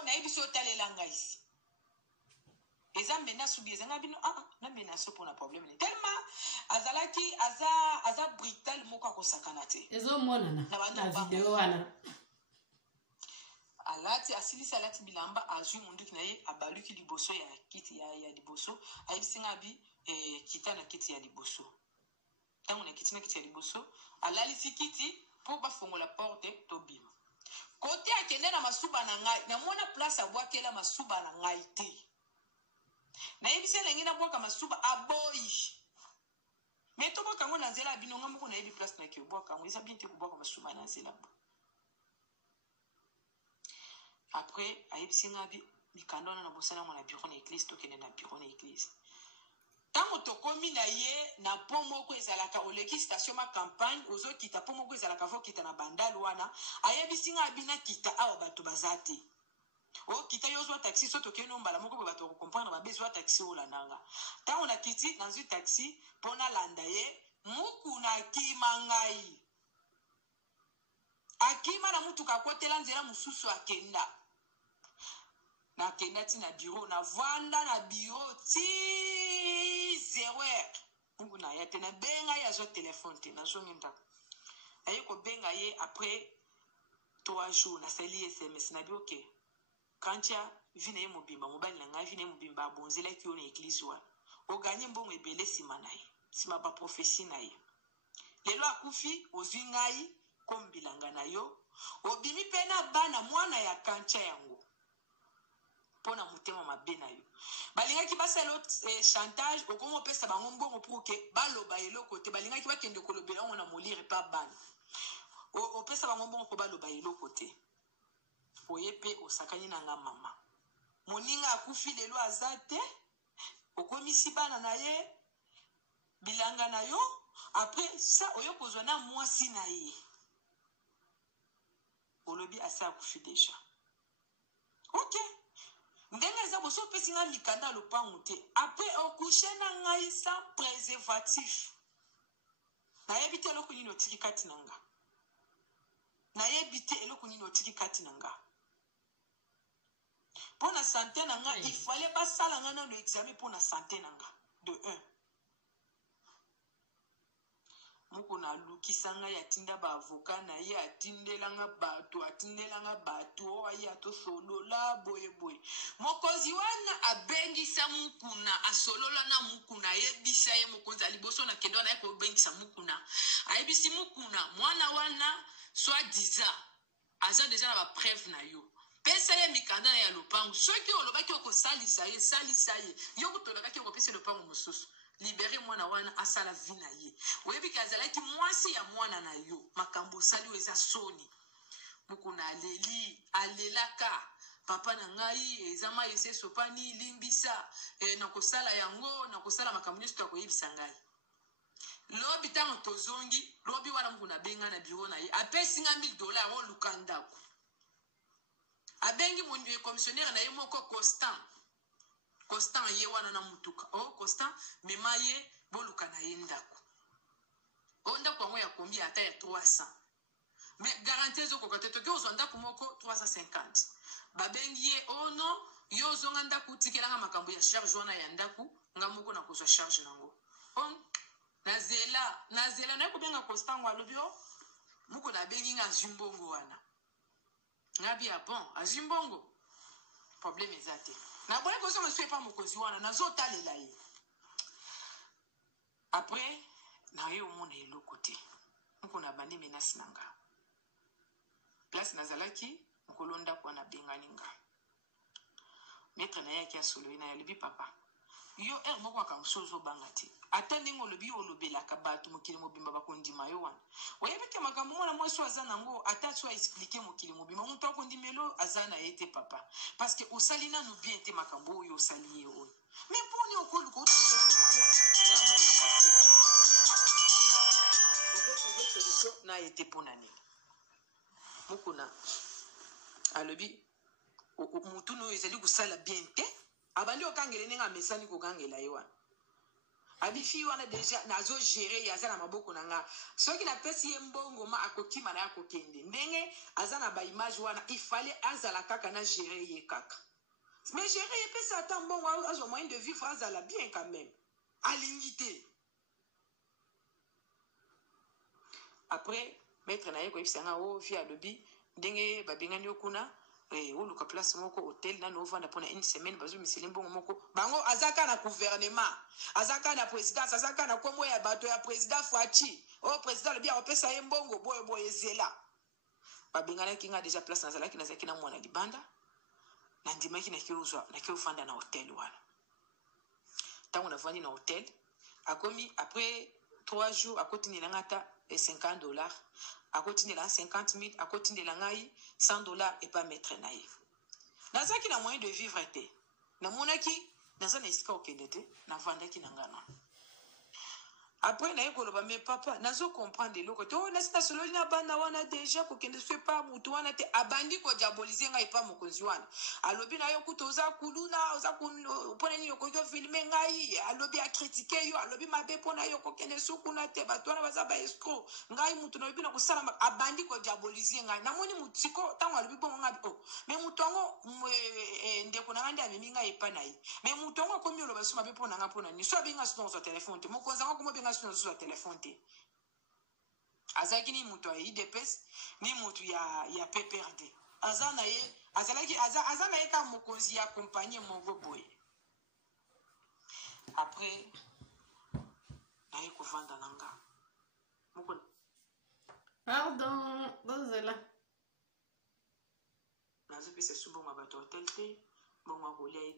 nayebisi otalela ngai isi eza menace ou bien ezanga bino na menace mpona problème ne tellement azalaki aza brutal moko akosakana te ezomonana na video wana asilisi alati bilamba azwi monduki na ye abaluki liboso ya kiti ya liboso ayebisi nga abi kita na kiti ya liboso ntango na kiti ya liboso alalisi kiti mpo bafongola porte tobima kote akende na masuba na ngai namona place abwakela masuba na ngai te nayebisi elengi nabwaka masuba aboyi me tobwaka yango na nzela ya bino nga moko nayebi place naki obwaka yango eza bien te kobwaka masuba na nzela bo après ayebisi nga bi mikanda wana na bosala yango na bureau na église tokende na bureau na église ntango tokomi na ye na po moko ezalaka oleki station ma campagne ozokita po moko ezalaka vokita na bandalo wana ayebisi nga abi nakita awa bato baza te okita yo ozwa taxi so tokende mbala moko boye bato bakokomprendre babezwa taxi olandanga ntango nakiti nazwi taxi mpo nalanda ye mukuna akima ngai akima na mutuka akotela nzela mosusu akenda nakenda ti na bureau navanda na bureau ti 0h mungu na ya te nabenga ye azwa telefone te nazongi ndako aye kobenga ye après 3 jours nasali sms nabi ok kantia vi na ye mobimba mobali na ngai vi na ye mobimba abonzelaki yo na église wana oganye mbongo ebele nsima na ye nsima baprofesi na ye lelo akufi ozwi ngai kombilanga na yo obimi mpe na bana mwana ya kantia yango mpona motema mabe na yo balingaki basala chantage okomi opesa bango mbongo pour ke baloba eloko te balingaki bakende kolobela yango na molire pa bana opesa bango mbongo mpo baloba eloko te oye mpe osakani na nga mama moninga akufi lelo aza te okomisi bana na ye bilanga na yo apres sa oyo kozwa na mwasi na ye olobi ase akufi deja ok ndenge eza boso opesi nga mikanda lopango te apres okushe na ngai sans préservatif nayebi te eloko nini otiki kati na nga nayebi te eloko nini otiki kati na nga mpo na sante na nga ifale basala nga nano examen mpo na sante na nga de 1 mukuna alukisa ngai atinda baavoka na ye atindelanga bato oyo aye atosolola boyeboye mokonzi wana abengisa mukuna asolola na mukuna ayebisa ye mokonzi aliboso na kendo na ye kobengisa mukuna ayebisi mukuna mwana wana soit diza aza deja na bapreuve na yo pesa ye mikanda na ya lopango soki olobaki okosalisa ye salisa ye yo kutolakaki okopesa lopango mosusu libere mwana wana asala vi na ye oyebi azalaki mwasi ya mwana na yo makambo osali oyo eza soni mukuna alelaka papa na ngai eza mai ese esopani limbisa nakosala yango nakosala makambo nyonso to akoyebisa ngai lobi ntango tozongi lobi wana mukuna abenga na biro na ye apesi nga $1000 oluka ndako abengi commissionnaire na ye moko Constant ye wana na mutuka Constant mema ye boluka na ye ndako ndako yango ya kombi ata ya 300 mais garantie ezokoka te toki ozwa ndako moko 350 babengi ye no yo ozonga ndako utikelanga makambo ya charge wana ya ndako nga moko nakozwa charge nango nazela naye kobenga Constant ngo alobi moko nabengi nga azwi mbongo wana ngabi ya bon azwi mbongo problème eza te na boye kozonga so epa mokonzi wana nazotalela ye après na ye omona eloko te moko na bandi menasi na nga place nazalaki mokolo ndako wana abengani nga maître na ye aki asoloyi na ye alobi papa yo moko makambo so ozobanga te ata ndenge olobi olobelaka bato mokili mobimba bakondima yo wana oyebi te makambo mwana mwasi aza nango ata so aexplike mokili mobimba moto akondimelo aza na ye te papa parce que osali nanu bien te makambo oyo osali ye oyo mais mponi okoluka solution na ye te mpo na nini mokuna alobi mutunu oyo ezali kosala bien te abandi okangela ndenge amesani kokangela ye wana abifi wana deja nazo gérer yaza na maboko na nga soki napesi ye mbongo ma akokima na ye akokende ndenge aza na baimage wana ifale azala kaka na gérer ye kaka mais gérer ye pesa ata mbongo azwa moyen de vivre azala bien quand même alingi te après maître na ye koyebisa nga vi alobi ndenge babengani yo kuna oluka place moko hotel nano ovanda mpona une semaine bazomiseli mbongo moko bango azaka na gouvernement azaka na présidence azaka na kombo ya bato ya président Fachi président alobi akopesa ye mbongo boye ezela babenganaki nga deja place nazalaki na mwana libanda nandimaki naki ovanda na hotel wana ntango navandi na hotel akomi après 3 jours akotindelanga ata $50 akotindela 50 000 akotindela ngai $100 et pas mettre na ye nazaki na moyen de vivre te namonaki naza na esika okende te navandaki na ngana après naye koloba me papa nazo comprendre eloko te nasi nasololi na bana wana deja kokende so epa mutu wana te abandi kodiabolize ngai epa mokonzi wana alobi na yo kuta oza kuluna oza mpona nini okoki ofilme ngai alobi akritike yo alobi mabe mpona yo kokende so kuna te bato wana baza baescro ngai mutu nalobi na kosala abandi kodiabolize ngai namoni mutiko ntango alobi bongo ngai me mutu yango ndeko na ngai nde amemi ngai epa na ye me mutu yango akomi oloba so mabe mpona ngai mpona nini so abenga so nozwa telefone te mokonzi yango akomobenga sur téléphone te azaki ni mutu ya IDPS ni mutu ya PPRD aza na ye azalaki aza na ye ka mokonzi ya compagnie moko boye après naye kovanda na nga moko pardon bozela nazopesa su bongo bato hotel te bongo akolia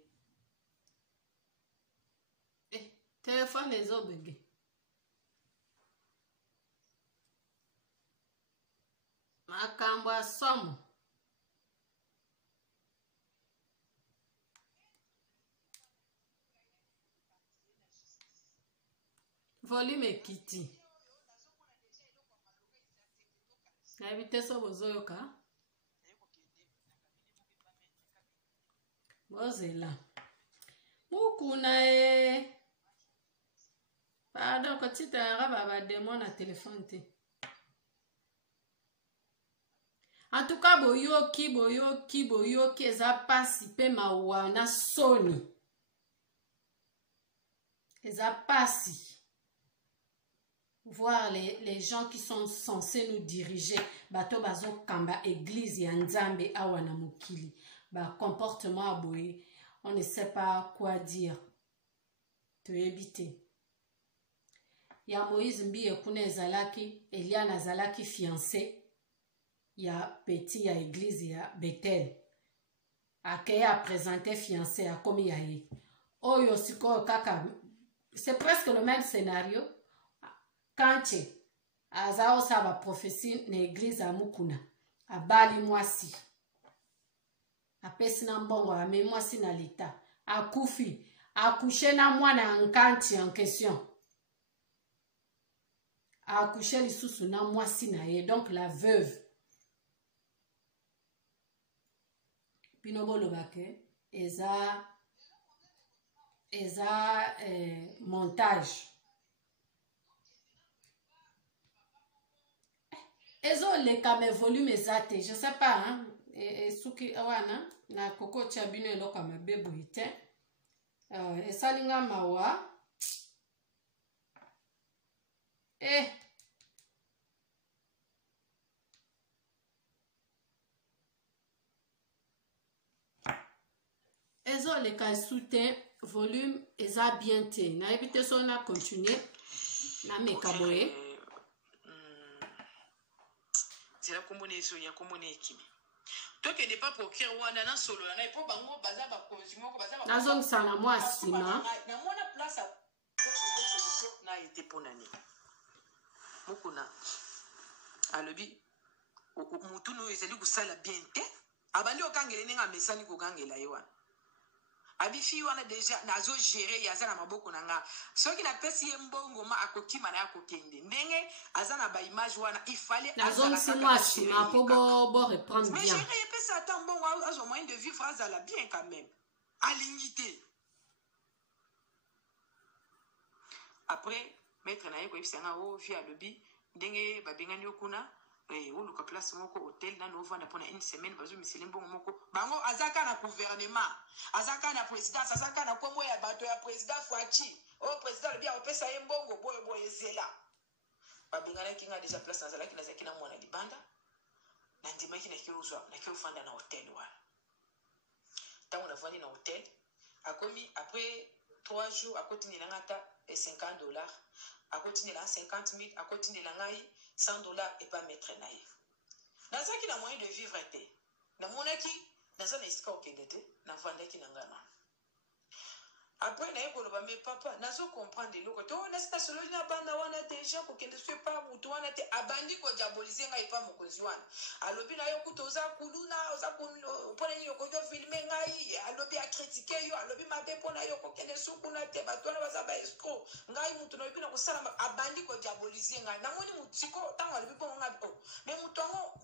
telefone ezobenge makambo ya somo volume ekiti nayebi te so bozoyoka bozela mukuna pardon kotita yanga babademo na telefone te en tout cas boyoki eza pasi mpe mawa na soni eza pasi voir les gens qui sont censés nous diriger, bato bazo kamba église ya nzambe awa na mokili, ba comportement aboye, on ne sait pas quoi dire. Te éviter. Ya Moïse Mbiye kuna ezalaki, Eliane azalaki fiancé, ya petit ya église ya Bethel. Akeye a présenté fiancé a komi ya ye. Oyo siko kaka, c'est presque le même scénario. Kanche, azao saba prophétie na église à Mukuna, a bali mwasi. A pesi na mbongo, a me mwasi na lita. A kufi, a couché na mwana nkanchi en question. A couché lisusu na mwasi na ye, donc la veuve. Pinobolo bake, eza montage. Ezo le kame volume ezate, je sais pas, hein, suki awana, na koko chabino eloko mabebu ite, esalinga mawa, ezo le ka soutien, volume eza bien te, na ebite so na continuer, na mekaboye. C'est la combinaison, il y a combinaison. Toi qui n'es pas procureur, on a un solo, on a pas bango, baza ba consumer, baza ba. Nazong sana moi sima. Na mona place à na été pour nani. Mukuna. Alobi mutu no ezali kusala bien te. Abandi okangele nenga mesani ko kangela yewana. Abifi wana deja nazo gérer yazana maboko nanga soki na pesi mbongo ma akokima na akokende ndenge azana ba image wana il fallait nazo sima sima po bo reprendre bien. Mais gérer pesa ta mbongo azo moyen de vivre azala bien quand même. Alingité. Après maître na yeko ifsanga o via lobby ndenge babengani okuna ou le place moko hôtel na novembre pendant une semaine bazo misili mbongo moko bango azaka na gouvernement azaka na présidence azaka na kombo ya bato ya président Fouachi o président le bien opesa ye mbongo boye zela babengana kinga déjà place nazala ki nazaki na mwana libanda na ndima ki na kiozwa na kiofanda na hôtel wa tango na vandi na hôtel akomi après 3 jours akotini na ngata $50 akotini na 50,000 akotini na ngai $100 et pas mettre naïf. Dans ça qui a moyen de vivre été. Dans mon équipe, dans un escroc qui était, dans vendé qui n'a pas. Après, mais papa, nazo comprendre les locaux. On est pas seulement na banda wana déjà pour qu'il ne soit pas mutu wana te abandi ko diaboliser ngai pa mokonzi wana. Alobi na yo kutoza kuluna, oza pona ni ko filmer ngai, alobi a critiquer yo, alobi mabe pona yo ko kende sukuna te batwana baza ba escroc. Ngai mutu no bina ko sala abandi ko diaboliser ngai. Na moni mutiko tango alobi pona ngai o. Mais mutongo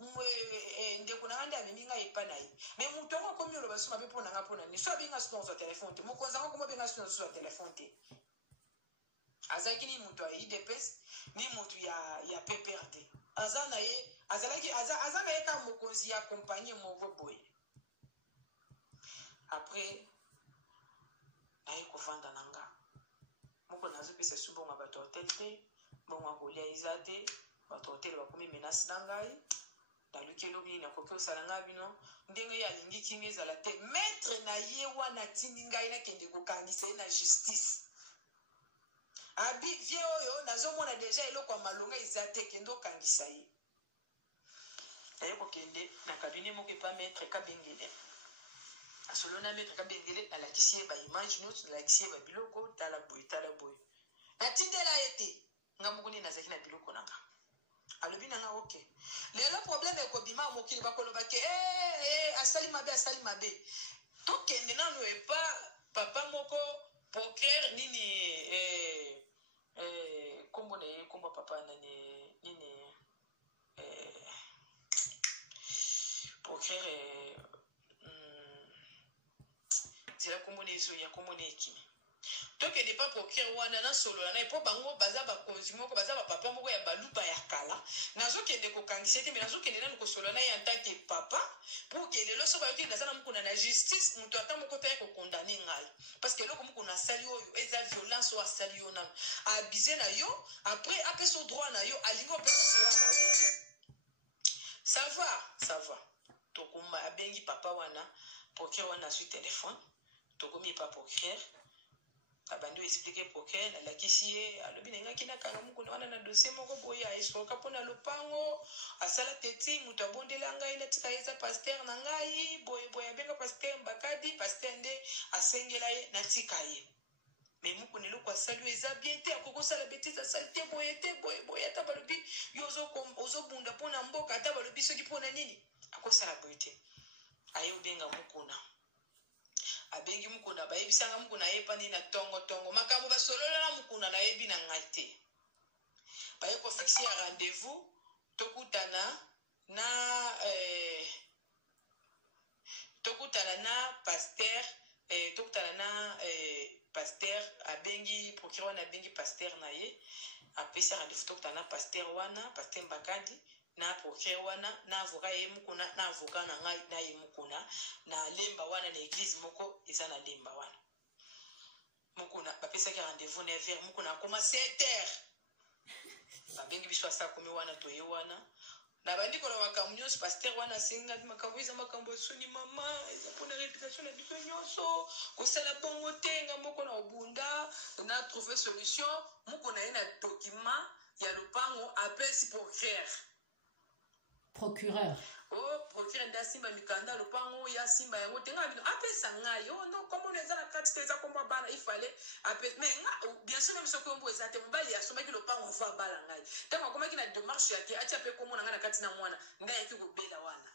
ndeko na ngande amemi ngai pa nai. Mais mutongo komi lo basuma be pona nga pona ni so binga sur son téléphone te. Mokonzi ngo komo binga sur son téléphone te. Azaki ni mutu ya IDPS ni mutu ya PPRD. Azana ye azalaki azana ye ka mokonzi ya compagnie movo boy. Après ayi ko vanda nanga. Moko nazo pesa subonga bato hotel te, bonga kolia izate, bato hotel ba komi menace nangai. Dalukelo bi na kokyo salanga bino ndenge ya lingi kingi za la te maître na ye wana tindi ngai na kende ko kangisa na justice. Abi vie oyo nazomona deja eloko malonga izate kendo kangisa ye. Aye ko kende na cabinet moko pa maître Kabengele. Asolona maître Kabengele na la kisie ba image note na la kisie ba biloko tala boy. Na tindela yete ngamukuni na zakina biloko nanga. Alobi nanga ok. Le problème est que bima mokili bakoloba ke asali mabe. To kende nanu e pa papa moko poker nini kombo papa nini poker c'est la combinaison ya combinaison kimi. tokende pa procureur wana na solo na po bango baza ba konzi moko baza ba papa moko ya baluba ya kala nazokende kokangisa te mais nazokende nanu kosolo na ye en tant que papa pour que lelo so bayoki naza na mokuna na justice moto ata moko te kokondane ngai parce que eloko mokuna asali oyo eza violence oyo asali yo nanu abuse na yo après apesa droit na yo alingi opesa droit na yo te ça va tokoma abengi papa wana procureur wana azwi telefone tokomi pa procureur abandi expliquer procureur alakisi ye alobi nengaki nakanga mokuna wana na dossier moko boye aesroka mpona lopango asala teti moto abondela ngai natika eza paster na ngai boye abenga paster mbakadi paster nde asengela ye natika ye mais mokuna eloko asali oyo eza bien te akokosala betise asali te boye ata balobi yo ozobunda mpona mboka ata balobi soki mpona nini akosala boye te aye obenga mokuna abengi mukuna bayebisanga mukuna yepani na tongo makambo basolola na mukuna nayebi na ngai te baye ko fixer ya rendez-vous tokutana na pasteur pasteur abengi procureur na abengi pasteur na ye apesa rendez-vous tokutana na pasteur wana pasteur Mbakadi na procureur wana na avocat ye mukuna na avocat na ngai na ye mukuna na lemba wana na église moko eza na lemba wana mukuna bapesa ki rendez-vous 9h mukuna akoma 7h babengi biso asa komi wana toye wana na bandiko na makambo nyonso pasteur wana asenga makambo eza makambo soni mama eza mpona réputation na biso nyonso kosala bongo te nga moko na obunda na trouver solution mukuna ye na document ya lopango apesi procureur procureur nda simba mikanda lopango ya simba yango tenga bino apesa ngai non comme eza na kati te eza komba bana ifale apesa mais bien sûr même soki ombo eza te mobali asomaki lopango fa bala ngai ntango akomaki na démarche yake atia mpe komona ngai na kati na mwana ngai yaki kobela wana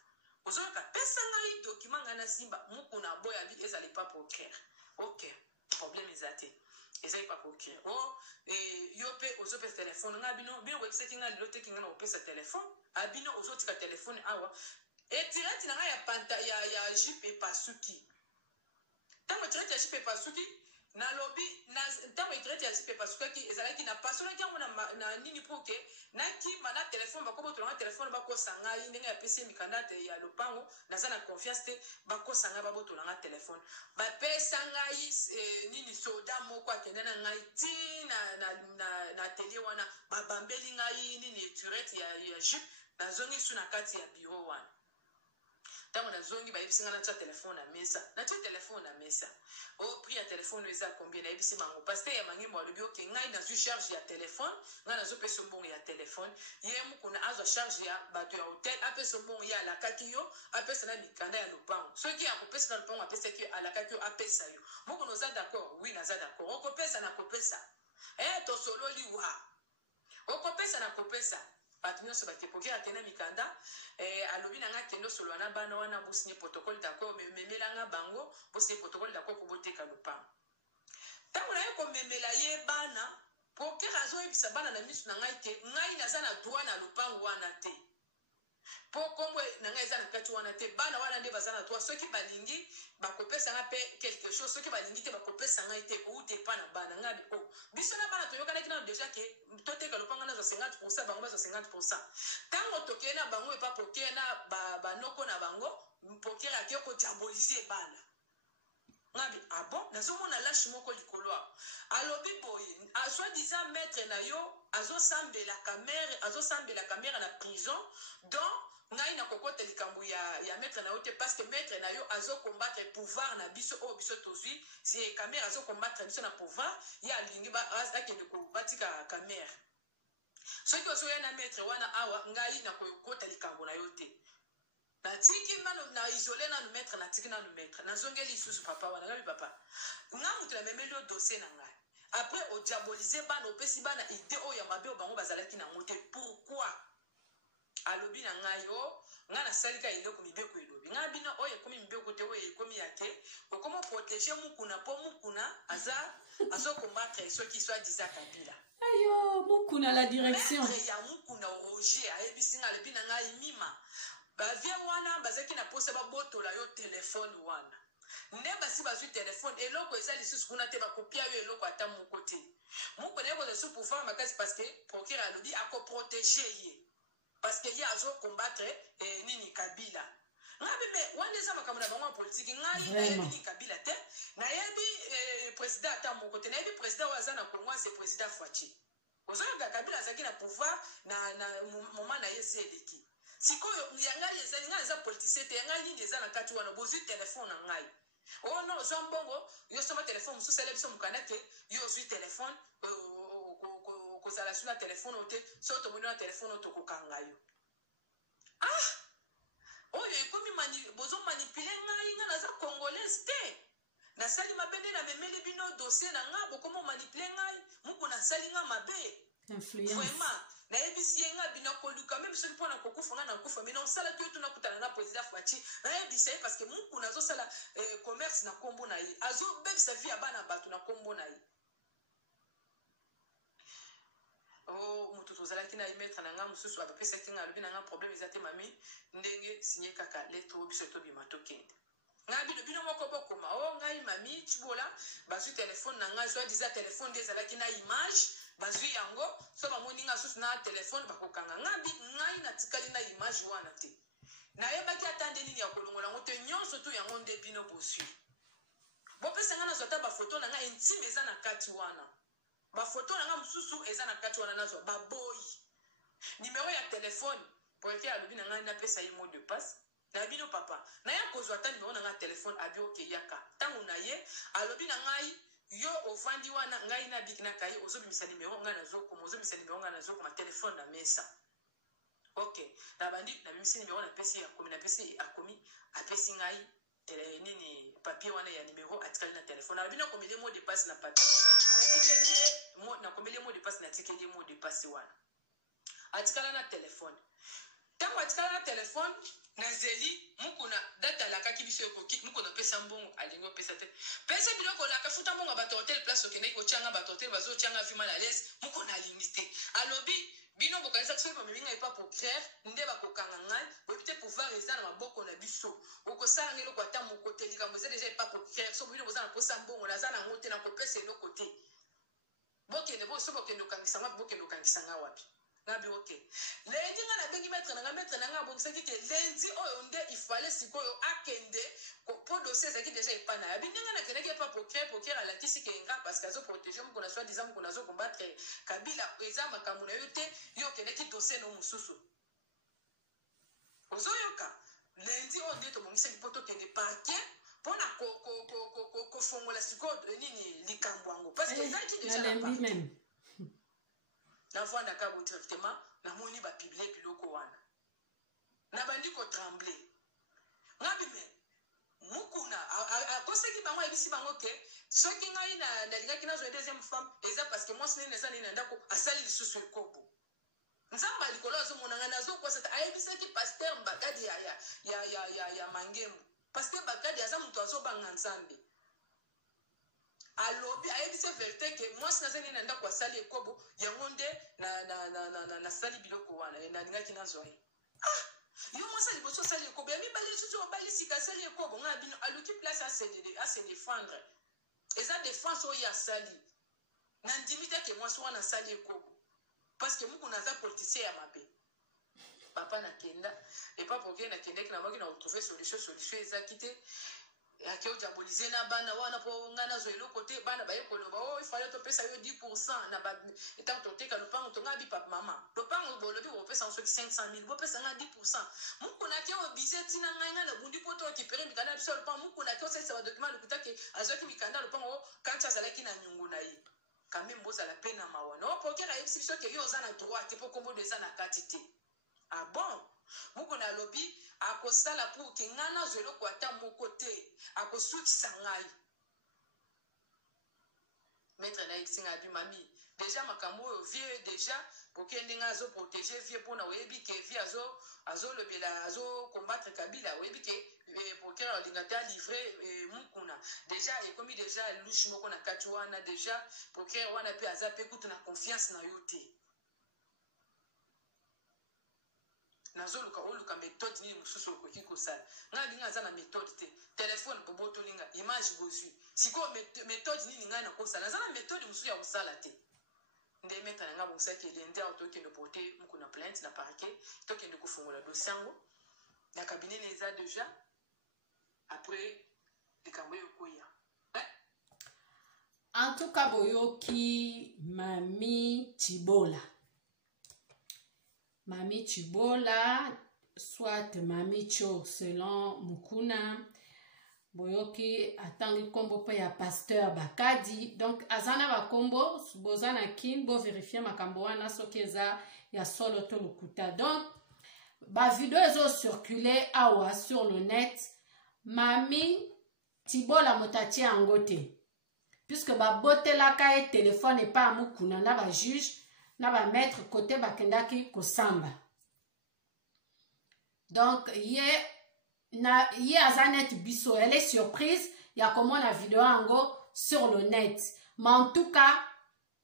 ozoyoka pesa ngai document ngai na simba mukuna boya bi ezali pas procureur ok problème eza te ezali pas procureur yo mpe ozopesa telefone ngai bino koyebisaki ngai lelo teki ngai na kopesa telefone abino ozotika telefone awa etireti na ngai ya panta ya jipe epasuki ntango etireti ya jipe epasuki nalobi ntango etireti ya jipe epasukaki ezalaki na pasolaki yango na nini poke nakima na telefone bakobotolanga telefone bakosa ngai ndenge yapesi ye mikanda te ya lopango naza na confiance te bakosa ngai babotolanga telefone bapesa ngai nini soda moko akende na ngai ti na atelier wana babambeli ngai nini etireti ya jipe nazongi su na kati ya bureau wana ntango nazongi bayebisi ngai natia telefone na mesa prix ya telefone eza combien nayebisi bango paster ya mangimbo alobi oke ngai nazwi charge ya telefone ngai nazopesa mbongo ya telefone ye mokuna azwa charge ya bato ya hotel apesa mbongo ye alakaki yo apesa na mikanda ya lopango soki akopesa na lopango apesaki yo alakaki yo apesa yo mokuna oza d'accord oui naza d'accord okopesa na kopesa tosololi wa okopesa na kopesa bato nyonso batepoke akende mikanda alobi na nga kende osolola na bana wana bosinye protocole d'accord memelanga bango bosinye protocole d'accord koboteka lopango ntango na ye komemela ye bana procureur azoyebisa bana na miso na ngai te ngai naza na droit na lopango wana te po kombo na ngai eza na kati wana te bana wana nde baza na droit soki balingi bakopesa nga mpe quelque chose soki balingi te bakopesa ngai te oude pa na bana ngai biso na bana toyokanaki nano déjà ke toteka lopango nazwa 50% bango bazwa 50% ntango tokeye na bango epa procureur na banoko na bango procureur akei kodiabolize bana ngabi bon nazomona lâche moko likolo awa alobi boye soi-disant maître na yo azosambela kamere na prison donc ngai nakokota likambo ya maître na yo te parce que maître na yo azokombattre pouvoir na biso oyo biso tozwi si kamere azokombattre biso na pouvoir ye alingi akende kobatika kamere soki ozoya na maître wana awa ngai nakokota likambo na yo te natiki mano na isolé nanu maître natiki nanu maître nazongeli lisusu papa wana ngabi papa nga mutu namemeli yo dossier na ngai après odiabolize bana opesi bana ide oyo ya mabe oyo bango bazalaki nango te pourquoi alobi na ngai nga nasalika eloko mibeko elobi nga bino oyo ekomi mibeko te oyo ekomi ya te okoma protege mukuna mpo mukuna azokombattre soki so adisa kabila ayo mukuna la direction maître ya mukuna Roger ayebisi nga alobi na ngai mima bavie wana bazaki na posa babotola yo telefone wana Ndemba si bazui téléphone eloko eza lisusu kuna te bakopia yo eloko ata moko te. Moko na ko su pouvoir makasi parce que procureur alobi ako protéger ye. Parce que ye azo combattre nini Kabila. Ngabi me wande za makambo na bango politique ngai na yebi ni Kabila te. Na yebi président ata moko te. Na yebi président wa zana Congo c'est président Fachi. Ozoyoka Kabila azaki na pouvoir na moment na ye seleki. Sikoyo yangali eza politicien te yangali ni eza na kati wana bozu téléphone na ngai. Oh non, Jean Bongo, yo soma téléphone, sous célèbre son canapé, yo zui téléphone, kozala sur la téléphone, soto moni na téléphone otoko kangayo. Ah! Oh, yo komi bozo manipuler ngai nga naza congolaise te. Na sali mabende na memeli bino dossier na nga bokomo manipuler ngai, muko na sali nga mabe. Influence. Vraiment. Na ebisi yenga bina koluka même ceux qui pona kokufa nga na kufa mais non sala tu tuna kutana na président Fachi na ebisi parce que mungu nazo sala commerce na kombo na yi azo beb sa vie abana batu na kombo na yi oh mutu tozala kina imetra na nga mususu abapesa kinga lobi na nga problème ezate mami ndenge signé kaka lettre biso to bima tokende nga bino moko bokoma oh ngai mami chibola bazu téléphone na nga soit disant téléphone des ala kina image bazui yango so bamoni nga susu na téléphone bakokanga ngabi ngai na tikali na image wana te na yebaki atande nini ya kolongola ngo te nyonso tu yango nde bino bosui bopesa nga na zota ba photo na nga intime eza na kati wana ba photo na nga mususu eza na kati wana nazo baboyi numéro ya téléphone pour que alobi na nga na pesa ye mot de passe na bino papa na ya kozwa ta numéro na nga téléphone abi okeyaka tango na ye alobi na ngai yo ovandi wana ngai na bikina kai ozobimisa numéro nga nazokoma ozobimisa numéro nga nazokoma téléphone na mesa ok na bandi na bimisi numéro na pesi akomi na pesi akomi apesi ngai nini papier wana ya numéro atikali na téléphone na bino komele mot de passe na papier na komele mot de passe na tikeli mot de passe wana atikala na téléphone tango atikala na téléphone na zeli mukuna data la kaki biso ekoki mukuna pesa mbongo alingo pesa te pesa biloko la kafuta mbongo ba hotel place okene ko changa ba hotel bazo changa fi mal à l'aise mukuna limité alobi bino bokanisa tso maminga epa pour clair nde ba kokanga ngai peut pouvoir eza na maboko na biso okosala ngelo kwa ta mokote likambo ze déjà epa pour clair so bino bozana posa mbongo na zana ngote na kopesa eno côté bokende bo so bokende okangisa ngwa bokende okangisa ngwa wapi ngabi okay lendi nga na bengi maître na nga bokisaki ke lendi oyo nde ifale sikoyo akende ko dossier zaki déjà epana ya binga na keneki pas pour créer à la kisi kenga parce que azo protéger mo kona soit disant ko nazo combattre Kabila eza makamuna yote yo keneki dossier no mususu ozoyoka lendi on nde to bongisaki poto kende parquet pona ko fongola sikoyo nini likambo yango parce que zaki déjà na parquet na vanda kabo directement na moni ba publier biloko wana na bandi ko trembler ngabi me mukuna akoseki bango ebisi bango ke soki ngai na lingaki na zo deuxième femme eza parce que moi sine neza nina ndako asali lisusu ekobo nzamba likolo azo monanga nazo kwa sata ayebisaki pasteur Bakadi ya Mangembu pasteur Bakadi aza mutu azo banga nzambe alobi ayebise vérité que moi sina zeni na ndako asali ekobo yango nde na sali biloko wana na lingaki na zo yo moi sali boso sali ekobo ya mibali susu obali sika sali ekobo nga bino aluki place à se défendre eza défense oyo asali na ndimite ke moi so na sali ekobo parce que muku naza politicien ya mabe papa na kenda et pas pour que na kenda na maki na retrouver solution eza kité akeo diaboliser na bana wana po ngana zo eloko te bana baye koloba oh il fallait to pesa yo 10% na ba etant toteka lopango to ngabi papa mama lopango bolobi bo pesa so 500,000 bo pesa nga 10% muku na keo bise tina nga na bundi poto récupérer mikanda biso lopango muku na keo ça va document le kutaki azoki mikanda lopango quand ça zalaki na nyungu na yi quand même boza la peine na mawana o poker a yebisi biso ke yo za na droit po kombo de za na katité ah bon muku na lobby akosala pour ke ngana zelo kwa ta moko te akosukisa ngai maître na isinga bi mami déjà makambo oyo vie déjà pour que ndinga zo protéger vie pona oyebi ke vie azo lobela azo combattre Kabila oyebi ke pour que lingata livrer mukuna déjà ekomi déjà louche moko na kati wana déjà pour que wana pe azape kutu na confiance na yote na nazoluka oluka méthode nini mosusu okoki kosala ngai linga aza na méthode te telefone bobotolinga image bozwi sikoyo méthode nini ngai nakosala naza na méthode mosusu ya kosala te nde maître na ngai bongusaki elende awa tokende porte mokuna plainte na parquet tokende kofungola dossier yango na cabinet na eza déjà après likambo oyo koya. En tout cas, boyoki Mami Chibola. Mami Chibola, soit Mami Cho, selon Mukuna. Boyoki atangi kombo pa ya pasteur Bakadi. Donc, azana ba kombo, bozana kin, bo vérifier makambo wana soki eza ya solo to lukuta. Donc, ba vidéo ezo circuler awa sur le net. Mami Chibola motati angote. Puisque ba bote la kaye téléphone et pas mukuna na ba juge na ba maître côté bakendaki kosamba. Donc ye azanet biso elle est surprise ya comment la vidéo ango sur le net. Mais en tout cas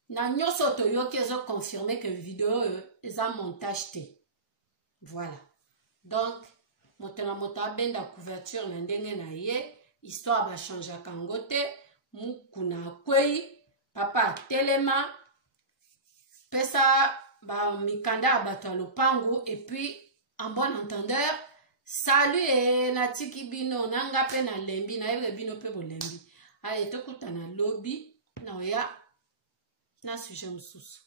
na nyoso to yo kezo confirmer que vidéo est un montage té. Voilà. Donc motena mota benda couverture na ndenge na ye histoire ba changer kangote. Mukuna kwei papa telema pesa ba mikanda abato lopango et puis en bon entendeur salut et natiki bino nanga pe na lembi na ebe bino pe bolembi aye tokutana lobby na oya na sujet mususu.